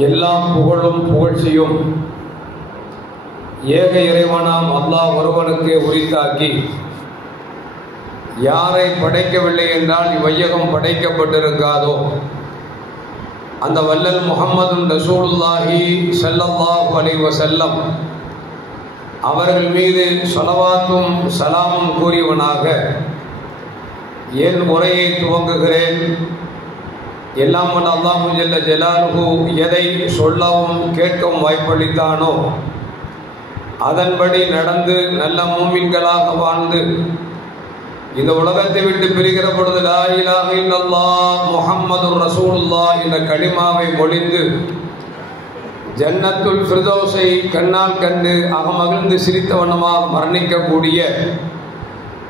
எல்லாம் புகழும் புகழ்ச்சியும் ஏக இறைவனாம் அல்லாஹ் ஒருவனுக்கே உரித்தாக்கி, யாரை படைக்கவில்லை என்றால் இவ்வையகம் படைக்கப்பட்டிருக்காதோ அந்த வல்லல் முஹம்மதுன் ரசூலுல்லாஹி ஸல்லல்லாஹு அலைஹி வஸல்லம் அவர்கள் மீது ஸலவாத்தும் சலாமும் கூறியவனாக என் உரையை துவங்குகிறேன். எல்லாம் வல்ல அல்லாஹு ஜல்ல ஜலாலுஹு எதை சொல்லவும் கேட்கவும் வாய்ப்பளித்தானோ அதன்படி நடந்து நல்ல மூமின்களாக வாழ்ந்து இந்த உலகத்தை விட்டு பிரிகிற பொழுது லா இலாஹ இல்லல்லாஹ் முஹம்மதுர் ரசூலுல்லாஹ் என்ற கலிமாவை மொழிந்து ஜன்னத்துல் ஃபிர்தௌஸை கண்ணால் கண்டு அகமகிழ்ந்து சிரித்த வண்ணமாக மரணிக்கக்கூடிய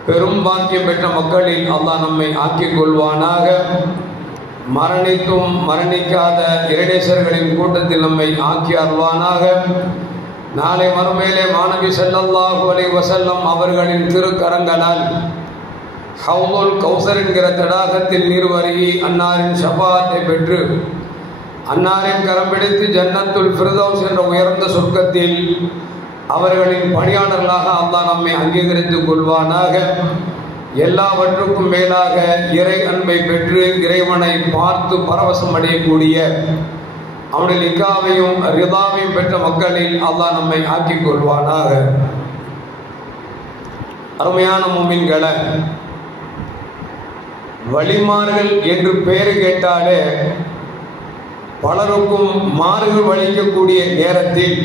பெரும் பாக்கியம் பெற்ற மக்களில் அல்லாஹ் நம்மை ஆக்கிக் கொள்வானாக. மரணித்தும் மரணிக்காத இறைநேசர்களின் கூட்டத்தில் நம்மை ஆக்கி அருள்வானாக. நாளை மறுமையிலே மாணவி ஸல்லல்லாஹு அலைஹி வஸல்லம் அவர்களின் திருக்கரங்களால் ஹவுதுல் கௌசர் என்கிற தடாகத்தில் நீர்வருகி அன்னாரின் ஷஃபாத்தை பெற்று அன்னாரின் கரம் பிடித்து ஜன்னத்துல் ஃபிர்தௌஸ் என்ற உயர்ந்த சொர்க்கத்தில் அவர்களின் பணியாளர்களாக அல்லாஹ் நம்மை அங்கீகரித்துக் கொள்வானாக. எல்லாவற்றுக்கும் மேலாக இறை அன்பை பெற்று இறைவனை பார்த்து பரவசம் அடையக்கூடிய அவனுடைய லிக்காவையும் ரிதாவையும் பெற்ற மக்களில் அல்லாஹ் நம்மை ஆக்கிக் கொள்வானாக. அருமையான முஃமின்களே, வழிமார்கள் என்று பெயர் கேட்டாலே பலருக்கும் மாறுகள் வலிக்கக்கூடிய நேரத்தில்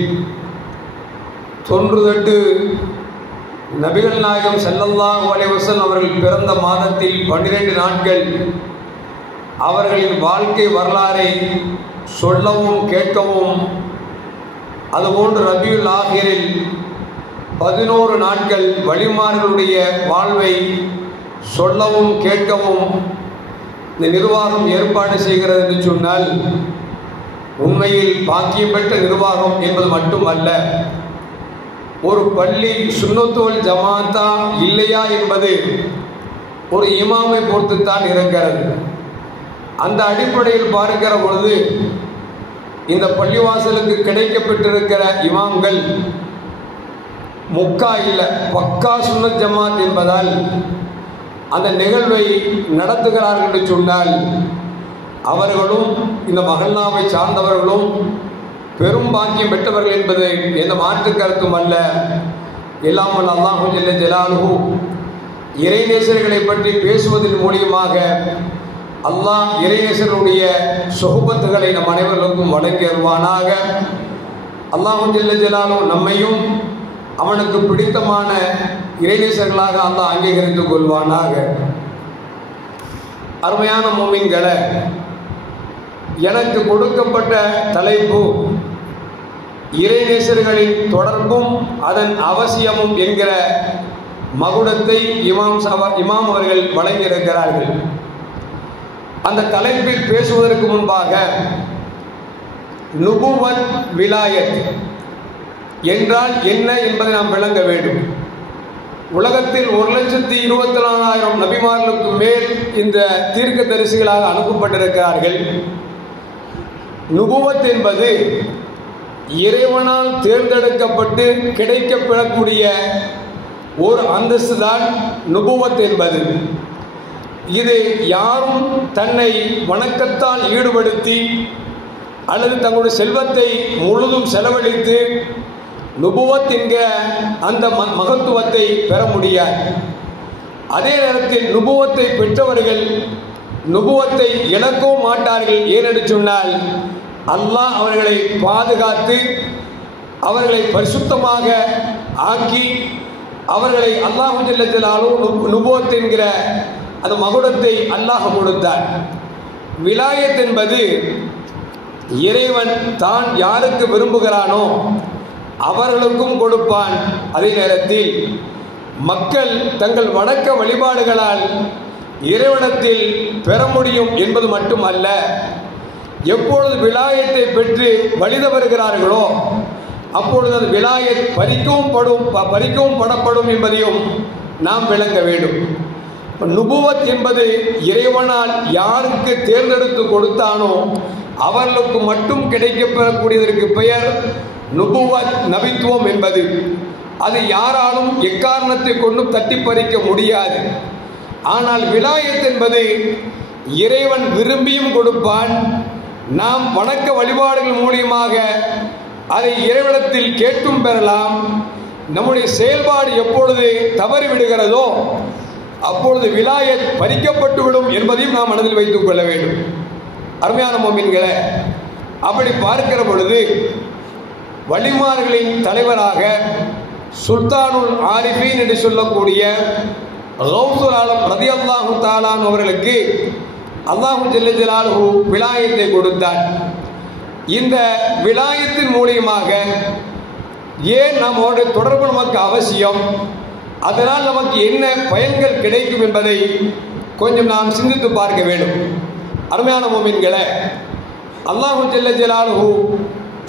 தொன்றுதட்டு நபிகள் நாயகம் ஸல்லல்லாஹு அலைஹி வஸல்லம் அவர்கள் பிறந்த மாதத்தில் 12 நாட்கள் அவர்களின் வாழ்க்கை வரலாறை சொல்லவும் கேட்கவும், அதுபோன்று ரபியுல் ஆகிரில் 11 நாட்கள் வழிமார்களுடைய வாழ்வை சொல்லவும் கேட்கவும் இந்த நிர்வாகம் ஏற்பாடு செய்கிறது என்று சொன்னால் உண்மையில் பாக்கியம் பெற்ற நிர்வாகம் என்பது மட்டுமல்ல, ஒரு பள்ளி சுன்னத்துல் ஜமாத்தா இல்லையா என்பது ஒரு இமாமை பொறுத்துத்தான் இருக்கிறது. அந்த அடிப்படையில் பார்க்கிற பொழுது இந்த பள்ளிவாசலுக்கு கிடைக்கப்பட்டிருக்கிற இமாம்கள் முக்கா இல்லை, பக்கா சுன்னத் ஜமாத் என்பதால் அந்த நிகழ்வை நடத்துகிறார்கள் என்று சொன்னால் அவர்களும் இந்த மஹல்லாவை சார்ந்தவர்களும் பெரும் பாக்கியம் பெற்றவர்கள் என்பது எந்த மாற்று கருத்தும் அல்ல. எல்லாம் வல்ல அல்லாஹு ஜல்ல ஜலாலுஹு இறைநேசர்களை பற்றி பேசுவதன் மூலியமாக அல்லாஹ் இறைநேசர்களுடைய சொஹபத்துகளை நம் அனைவர்களுக்கும் வழங்கி வருவானாக. அல்லாஹு ஜல்ல ஜலாலுஹு நம்மையும் அவனுக்கு பிடித்தமான இறைநேசர்களாக அல்லாஹ் அங்கீகரித்துக் கொள்வானாக. அருமையான முஃமின்களே, எனக்கு கொடுக்கப்பட்ட தலைப்பு இறைநேசர்களின் தொடர்பும் அதன் அவசியமும் என்கிற மகுடத்தை இமாம் அவர்கள் வழங்கியிருக்கிறார்கள். அந்த தலைப்பில் பேசுவதற்கு முன்பாக நுபுவத் விலாயத் என்றால் என்ன என்பதை நாம் விளங்க வேண்டும். உலகத்தில் 1,24,000 நபிமார்களுக்கு மேல் இந்த தீர்க்க தரிசிகளாக அனுப்பப்பட்டிருக்கிறார்கள். நுபுவத் என்பது இறைவனால் தேர்ந்தெடுக்கப்பட்டு கிடைக்கப்பெறக்கூடிய ஒரு அந்தஸ்து தான் நுபுவத் என்பது. இது யாரும் தன்னை வணக்கத்தால் ஈடுபடுத்தி அல்லது தங்களுடைய செல்வத்தை முழுதும் செலவழித்து நுபுவத் என்கிற அந்த மகத்துவத்தை பெற முடியாது. அதே நேரத்தில் நுபுவத்தை பெற்றவர்கள் நுபுவத்தை இழக்கவும் மாட்டார்கள். ஏனென்று சொன்னால் அல்லாஹ் அவர்களை பாதுகாத்து அவர்களை பரிசுத்தமாக ஆக்கி அவர்களை அல்லாஹு ஜல்ல ஜலாலுஹு நுபுவத் என்கிற அந்த மகுடத்தை அல்லாஹ் கொடுத்தார். விலாயத் என்பது இறைவன் தான் யாருக்கு விரும்புகிறானோ அவர்களுக்கும் கொடுப்பான். அதே நேரத்தில் மக்கள் தங்கள் வணக்க வழிபாடுகளால் இறைவனத்தில் பெற முடியும் என்பது மட்டுமல்ல, எப்பொழுது விலாயத்தை பெற்று வழி தவறுகிறார்களோ அப்பொழுது அது விலாயத் பறிக்கவும் படப்படும் என்பதையும் நாம் விளங்க வேண்டும். நுபுவத் என்பது இறைவனால் யாருக்கு தேர்ந்தெடுத்து கொடுத்தானோ அவர்களுக்கு மட்டும் கிடைக்கப்பெறக்கூடியதற்கு பெயர் நுபுவத், நபித்துவம் என்பது. அது யாராலும் எக்காரணத்தை கொண்டும் தட்டி பறிக்க முடியாது. ஆனால் விலாயத் என்பது இறைவன் விரும்பியும் கொடுப்பான். நாம் வணக்க வழிபாடுகள் மூலியமாக அதை இறைவனிடத்தில் கேட்டும் பெறலாம். நம்முடைய செயல்பாடு எப்பொழுது தவறிவிடுகிறதோ அப்பொழுது விலாயத் பறிக்கப்பட்டுவிடும் என்பதையும் நாம் மனதில் வைத்துக் கொள்ள வேண்டும். அருமையான மோமின்களே, அப்படி பார்க்கிற பொழுது வலிமார்களின் தலைவராக சுல்தானுல் ஆரிஃபீன் என்று சொல்லக்கூடிய கௌசுல் ஆலம் ரலியல்லாஹு தஆலா அவர்களுக்கு அல்லாஹு ஜல்ல ஜலாலுஹு விலாயத்தை கொடுத்தார். இந்த விலாயத்தின் மூலியமாக ஏன் நம்மோட தொடர்பு நமக்கு அவசியம், அதனால் நமக்கு என்ன பயன்கள் கிடைக்கும் என்பதை கொஞ்சம் நாம் சிந்தித்து பார்க்க வேண்டும். அருமையான மோமின்களே, அல்லாஹு ஜல்ல ஜலாலுஹு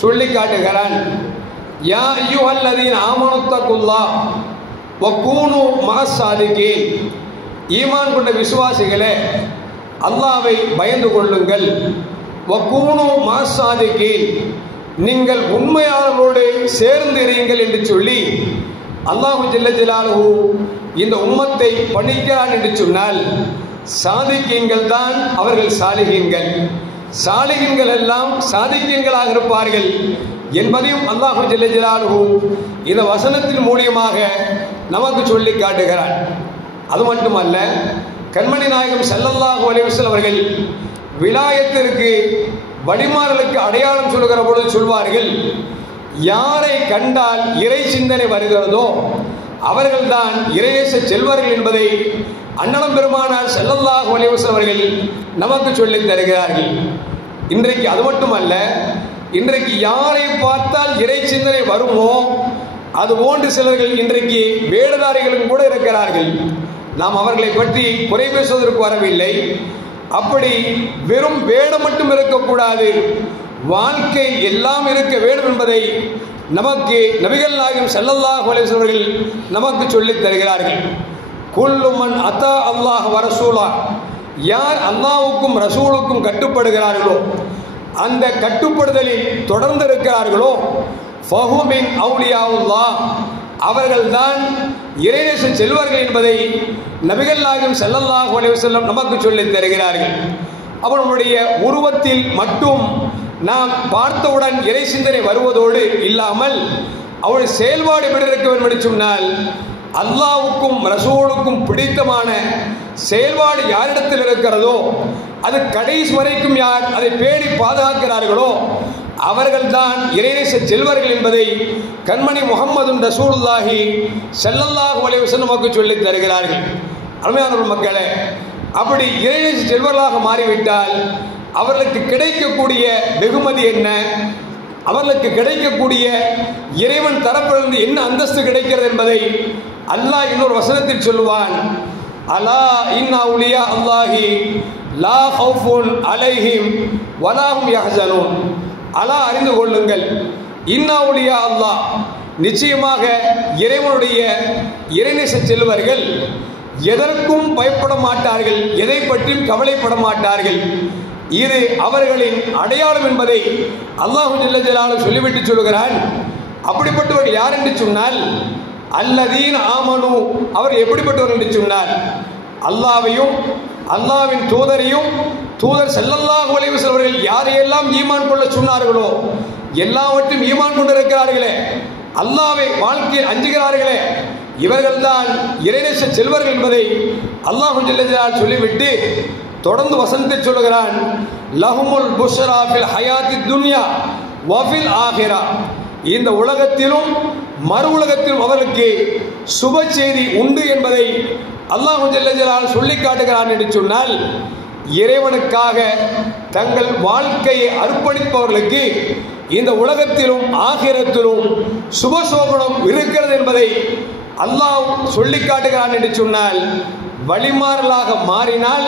சொல்லி காட்டுகிறான், யா அய்யுஹல்லதீன ஆமனு தக்குல்லாஹ் வகூனு மஅஸ்ஸாதிகீன். ஈமான் கொண்ட விசுவாசிகளே, அல்லாஹ்வை பயந்து கொள்ளுங்கள். வகூனு மஅஸ்ஸாதிகீன், நீங்கள் உண்மையாளர்களோடு சேர்ந்து இருங்கள் என்று சொல்லி அல்லாஹு ஜல்ல ஜலாலுஹு இந்த உம்மத்தை பணிக்கிறான் என்று சொன்னால் சாதிகீன்கள் தான் அவர்கள் சாலிகீன்கள். சாலிகீன்கள் எல்லாம் சாதிகீன்களாக இருப்பார்கள் என்பதையும் அல்லாஹு ஜல்ல ஜலாலுஹு இந்த வசனத்தின் மூலியமாக நமக்கு சொல்லி காட்டுகிறான். அது மட்டுமல்ல, கண்மணி நாயகம் ஸல்லல்லாஹு அலைஹி வஸல்லம் அவர்கள் விலாயத்திற்கு வழிமாறலுக்கு அடையாளம் சொல்லுகிற பொழுது சொல்வார்கள், யாரை கண்டால் இறை சிந்தனை வருகிறதோ அவர்கள்தான் இறையேச செல்வர்கள் என்பதை அண்ணலம் பெருமானார் ஸல்லல்லாஹு அலைஹி வஸல்லம் அவர்கள் நமக்கு சொல்லித் தருகிறார்கள். இன்றைக்கு அது மட்டுமல்ல, இன்றைக்கு யாரை பார்த்தால் இறை சிந்தனை வருமோ அது போன்று சிலர்கள் இன்றைக்கு வேடதாரிகளும் கூட இருக்கிறார்கள். நாம் அவர்களை பற்றி குறை பேசுவதற்கு வரவில்லை. அப்படி வெறும் வேடம் மட்டும் இருக்கக்கூடாது, வாழ்க்கை எல்லாம் இருக்க வேண்டும் என்பதை நமக்கு நபிகள் நாயகம் ஸல்லல்லாஹு அலைஹி வஸல்லம் அவர்கள் நமக்கு சொல்லித் தருகிறார்கள். குல்லு மன் அத்தா அல்லாஹ் வ ரசூலா, யார் அல்லாஹ்வுக்கும் ரசூலுக்கும் கட்டுப்படுகிறார்களோ, அந்த கட்டுப்படுதலில் தொடர்ந்து இருக்கிறார்களோ, ஃபஹு மின் அவுலியாவுல்லாஹ், அவர்கள்தான் இறைநேச செல்வர்கள் என்பதை நபிகள் நாயகம் ஸல்லல்லாஹு அலைஹி வஸல்லம் நமக்கு சொல்லித் தருகிறார்கள். அவனுடைய உருவத்தில் மட்டும் நாம் பார்த்தவுடன் இறை சிந்தனை வருவதோடு இல்லாமல் அவருடைய செயல்பாடு எப்படி இருக்க வேண்டும் என்று சொன்னால், அல்லாஹ்வுக்கும் ரசூலுக்கும் பிடித்தமான செயல்பாடு யாரிடத்தில் இருக்கிறதோ அது கடைசி வரைக்கும் யார் அதை பேணி பாதுகாக்கிறார்களோ அவர்கள்தான் இறைநேச செல்வர்கள் என்பதை கண்மணி முஹம்மது ரசூலுல்லாஹி ஸல்லல்லாஹு அலைஹி வஸல்லம் நமக்கு சொல்லித் தருகிறார்கள். அருமையான மக்களே, அப்படி இறைநேச செல்வர்களாக மாறிவிட்டால் அவர்களுக்கு கிடைக்கக்கூடிய வெகுமதி என்ன, அவர்களுக்கு கிடைக்கக்கூடிய இறைவன் தரப்பிலிருந்து என்ன அந்தஸ்து கிடைக்கிறது என்பதை அல்லாஹ் இன்னொரு வசனத்தில் சொல்லுவான். அலா இன்னா அவுலியா அல்லாஹி லா ஹவுஃபுன் அலைஹிம் வலா ஹும் யஹ்ஸனூன். அலா, அறிந்து கொள்ளுங்கள், இன்னா அவுலியா அல்லாஹ், நிச்சயமாக இறைவனுடைய இறைநேச செல்வர்கள் எதற்கும் பயப்பட மாட்டார்கள், எதை பற்றியும் கவலைப்பட மாட்டார்கள். இது அவர்களின் அடையாளம் என்பதை அல்லாஹு ஜல்ல ஜலாலுஹு சொல்லிவிட்டு சொல்கிறான். அப்படிப்பட்டவர்கள் யார் என்று சொன்னால், அல்லதீன ஆமனு, அவர் எப்படிப்பட்டவர் என்று சொன்னால், அல்லாஹ்வையும் அல்லாஹ்வின் தூதரையும் தூதர் ஸல்லல்லாஹு அலைஹி வஸல்லம் அவர்கள் யாரையெல்லாம் ஈமான் கொள்ள சொன்னார்களோ எல்லாவற்றையும் ஈமான் கொண்டிருக்கிறார்களே, அல்லாஹ்வை வாழ்க்கையில் அஞ்சுகிறார்களே, இவர்கள்தான் இறைநேச செல்வர்கள் என்பதை அல்லாஹு ஜல்ல ஜலாலுஹு சொல்லிவிட்டு தொடர்ந்து வசனத்தில் சொல்லுகிறான். லஹுமுல் புஷ்ரா ஃபில் ஹயாத்தித் துன்யா வ ஃபில் ஆகிரா, இந்த உலகத்திலும் மறு உலகத்திலும் அவர்களுக்கு சுப செய்தி உண்டு என்பதை அல்லாஹு ஜல்ல ஜலாலுஹு சொல்லி காட்டுகிறான் என்று சொன்னால், இறைவனுக்காக தங்கள் வாழ்க்கையை அர்ப்பணிப்பவர்களுக்கு இந்த உலகத்திலும் ஆகிரத்திலும் சுபசோபனம் இருக்கிறது என்பதை அல்லாஹ் சொல்லி காட்டுகிறான் என்று சொன்னால், வழிமாறலாக மாறினால்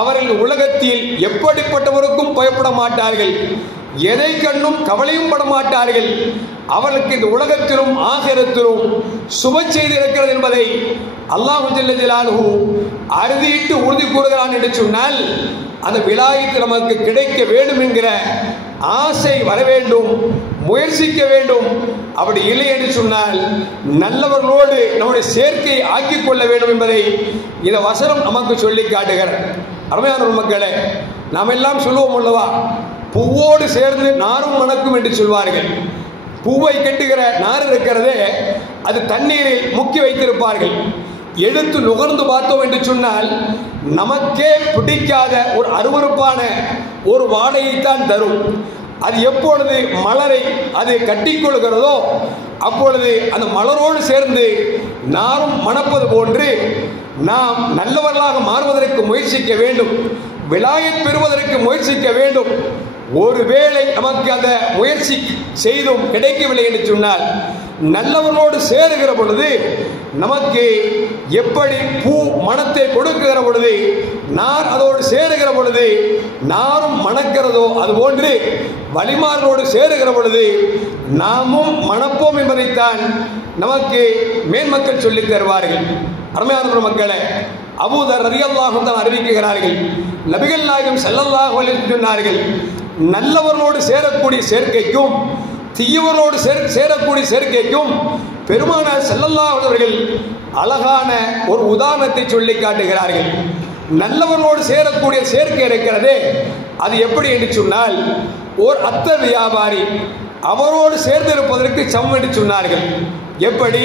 அவர்கள் உலகத்தில் எப்படிப்பட்டவருக்கும் பயப்பட மாட்டார்கள், எதை கண்டும் கவலையும் பட மாட்டார்கள். அவர்களுக்கு இந்த உலகத்திலும் ஆகிரத்திலும் சுப செய்தி இருக்கிறது என்பதை அல்லாஹு ஜல்ல ஜலாலுஹு அறுதியிட்டு உறுதி கூறுகிறான் என்று சொன்னால், அந்த விலாயத்து நமக்கு கிடைக்க வேண்டும் என்கிற ஆசை வர வேண்டும், முயற்சிக்க வேண்டும். அப்படி இல்லை என்று சொன்னால் நல்லவர்களோடு நம்முடைய சேர்க்கை ஆக்கிக் கொள்ள வேண்டும் என்பதை இந்த வசனம் நமக்கு சொல்லி காட்டுகிறார். அருமையான மக்களே, நாம் எல்லாம் சொல்லுவோம் அல்லவா, பூவோடு சேர்ந்து நாரும் மணக்கும் என்று சொல்வார்கள். பூவை கட்டுகிற நார் இருக்கிறதே, அது தண்ணீரில் முக்கி வைத்திருப்பார்கள். எடுத்து நுகர்ந்து பார்த்தோம் என்று சொன்னால் நமக்கே பிடிக்காத ஒரு அருவருப்பான ஒரு வாடையைத்தான் தரும். அது எப்பொழுது மலரை அது கட்டிக்கொள்கிறதோ அப்பொழுது அந்த மலரோடு சேர்ந்து நாரும் மணப்பது போன்று நாம் நல்லவர்களாக மாறுவதற்கு முயற்சிக்க வேண்டும், விலாயத் பெறுவதற்கு முயற்சிக்க வேண்டும். ஒருவேளை நமக்கு அந்த முயற்சி செய்தும் கிடைக்கவில்லை என்று சொன்னால் நல்லவர்களோடு சேருகிற பொழுது நமக்கு எப்படி பூ மணத்தை கொடுக்குகிற பொழுது நார் அதோடு சேருகிற பொழுது நாரும் மணக்கிறதோ அதுபோன்று வலிமார்களோடு சேருகிற பொழுது நாமும் மணப்போம் என்பதைத்தான் நமக்கு மேன்மக்கள் சொல்லித் தருவார்கள். அருமையான மக்களே, அபூதர் ரலியல்லாஹு அன்ஹு அறிவிக்கிறார்கள், நபிகள் நாயகம் ஸல்லல்லாஹு அலைஹி வஸல்லம் சொன்னார்கள், நல்லவர்களோடு சேரக்கூடிய சேர்க்கைக்கும் தீயவர்களோடு சேரக்கூடிய சேர்க்கைக்கும் பெருமானார் ஸல்லல்லாஹு அலைஹி அவர்கள் அழகான ஒரு உதாரணத்தை சொல்லி காட்டுகிறார்கள். நல்லவர்களோடு சேரக்கூடிய சேர்க்கை இருக்கிறதே, அது எப்படி என்று சொன்னால் ஒரு அத்தர் வியாபாரி அவரோடு சேர்ந்திருப்பதற்கு சமம் என்று சொன்னார்கள். எப்படி?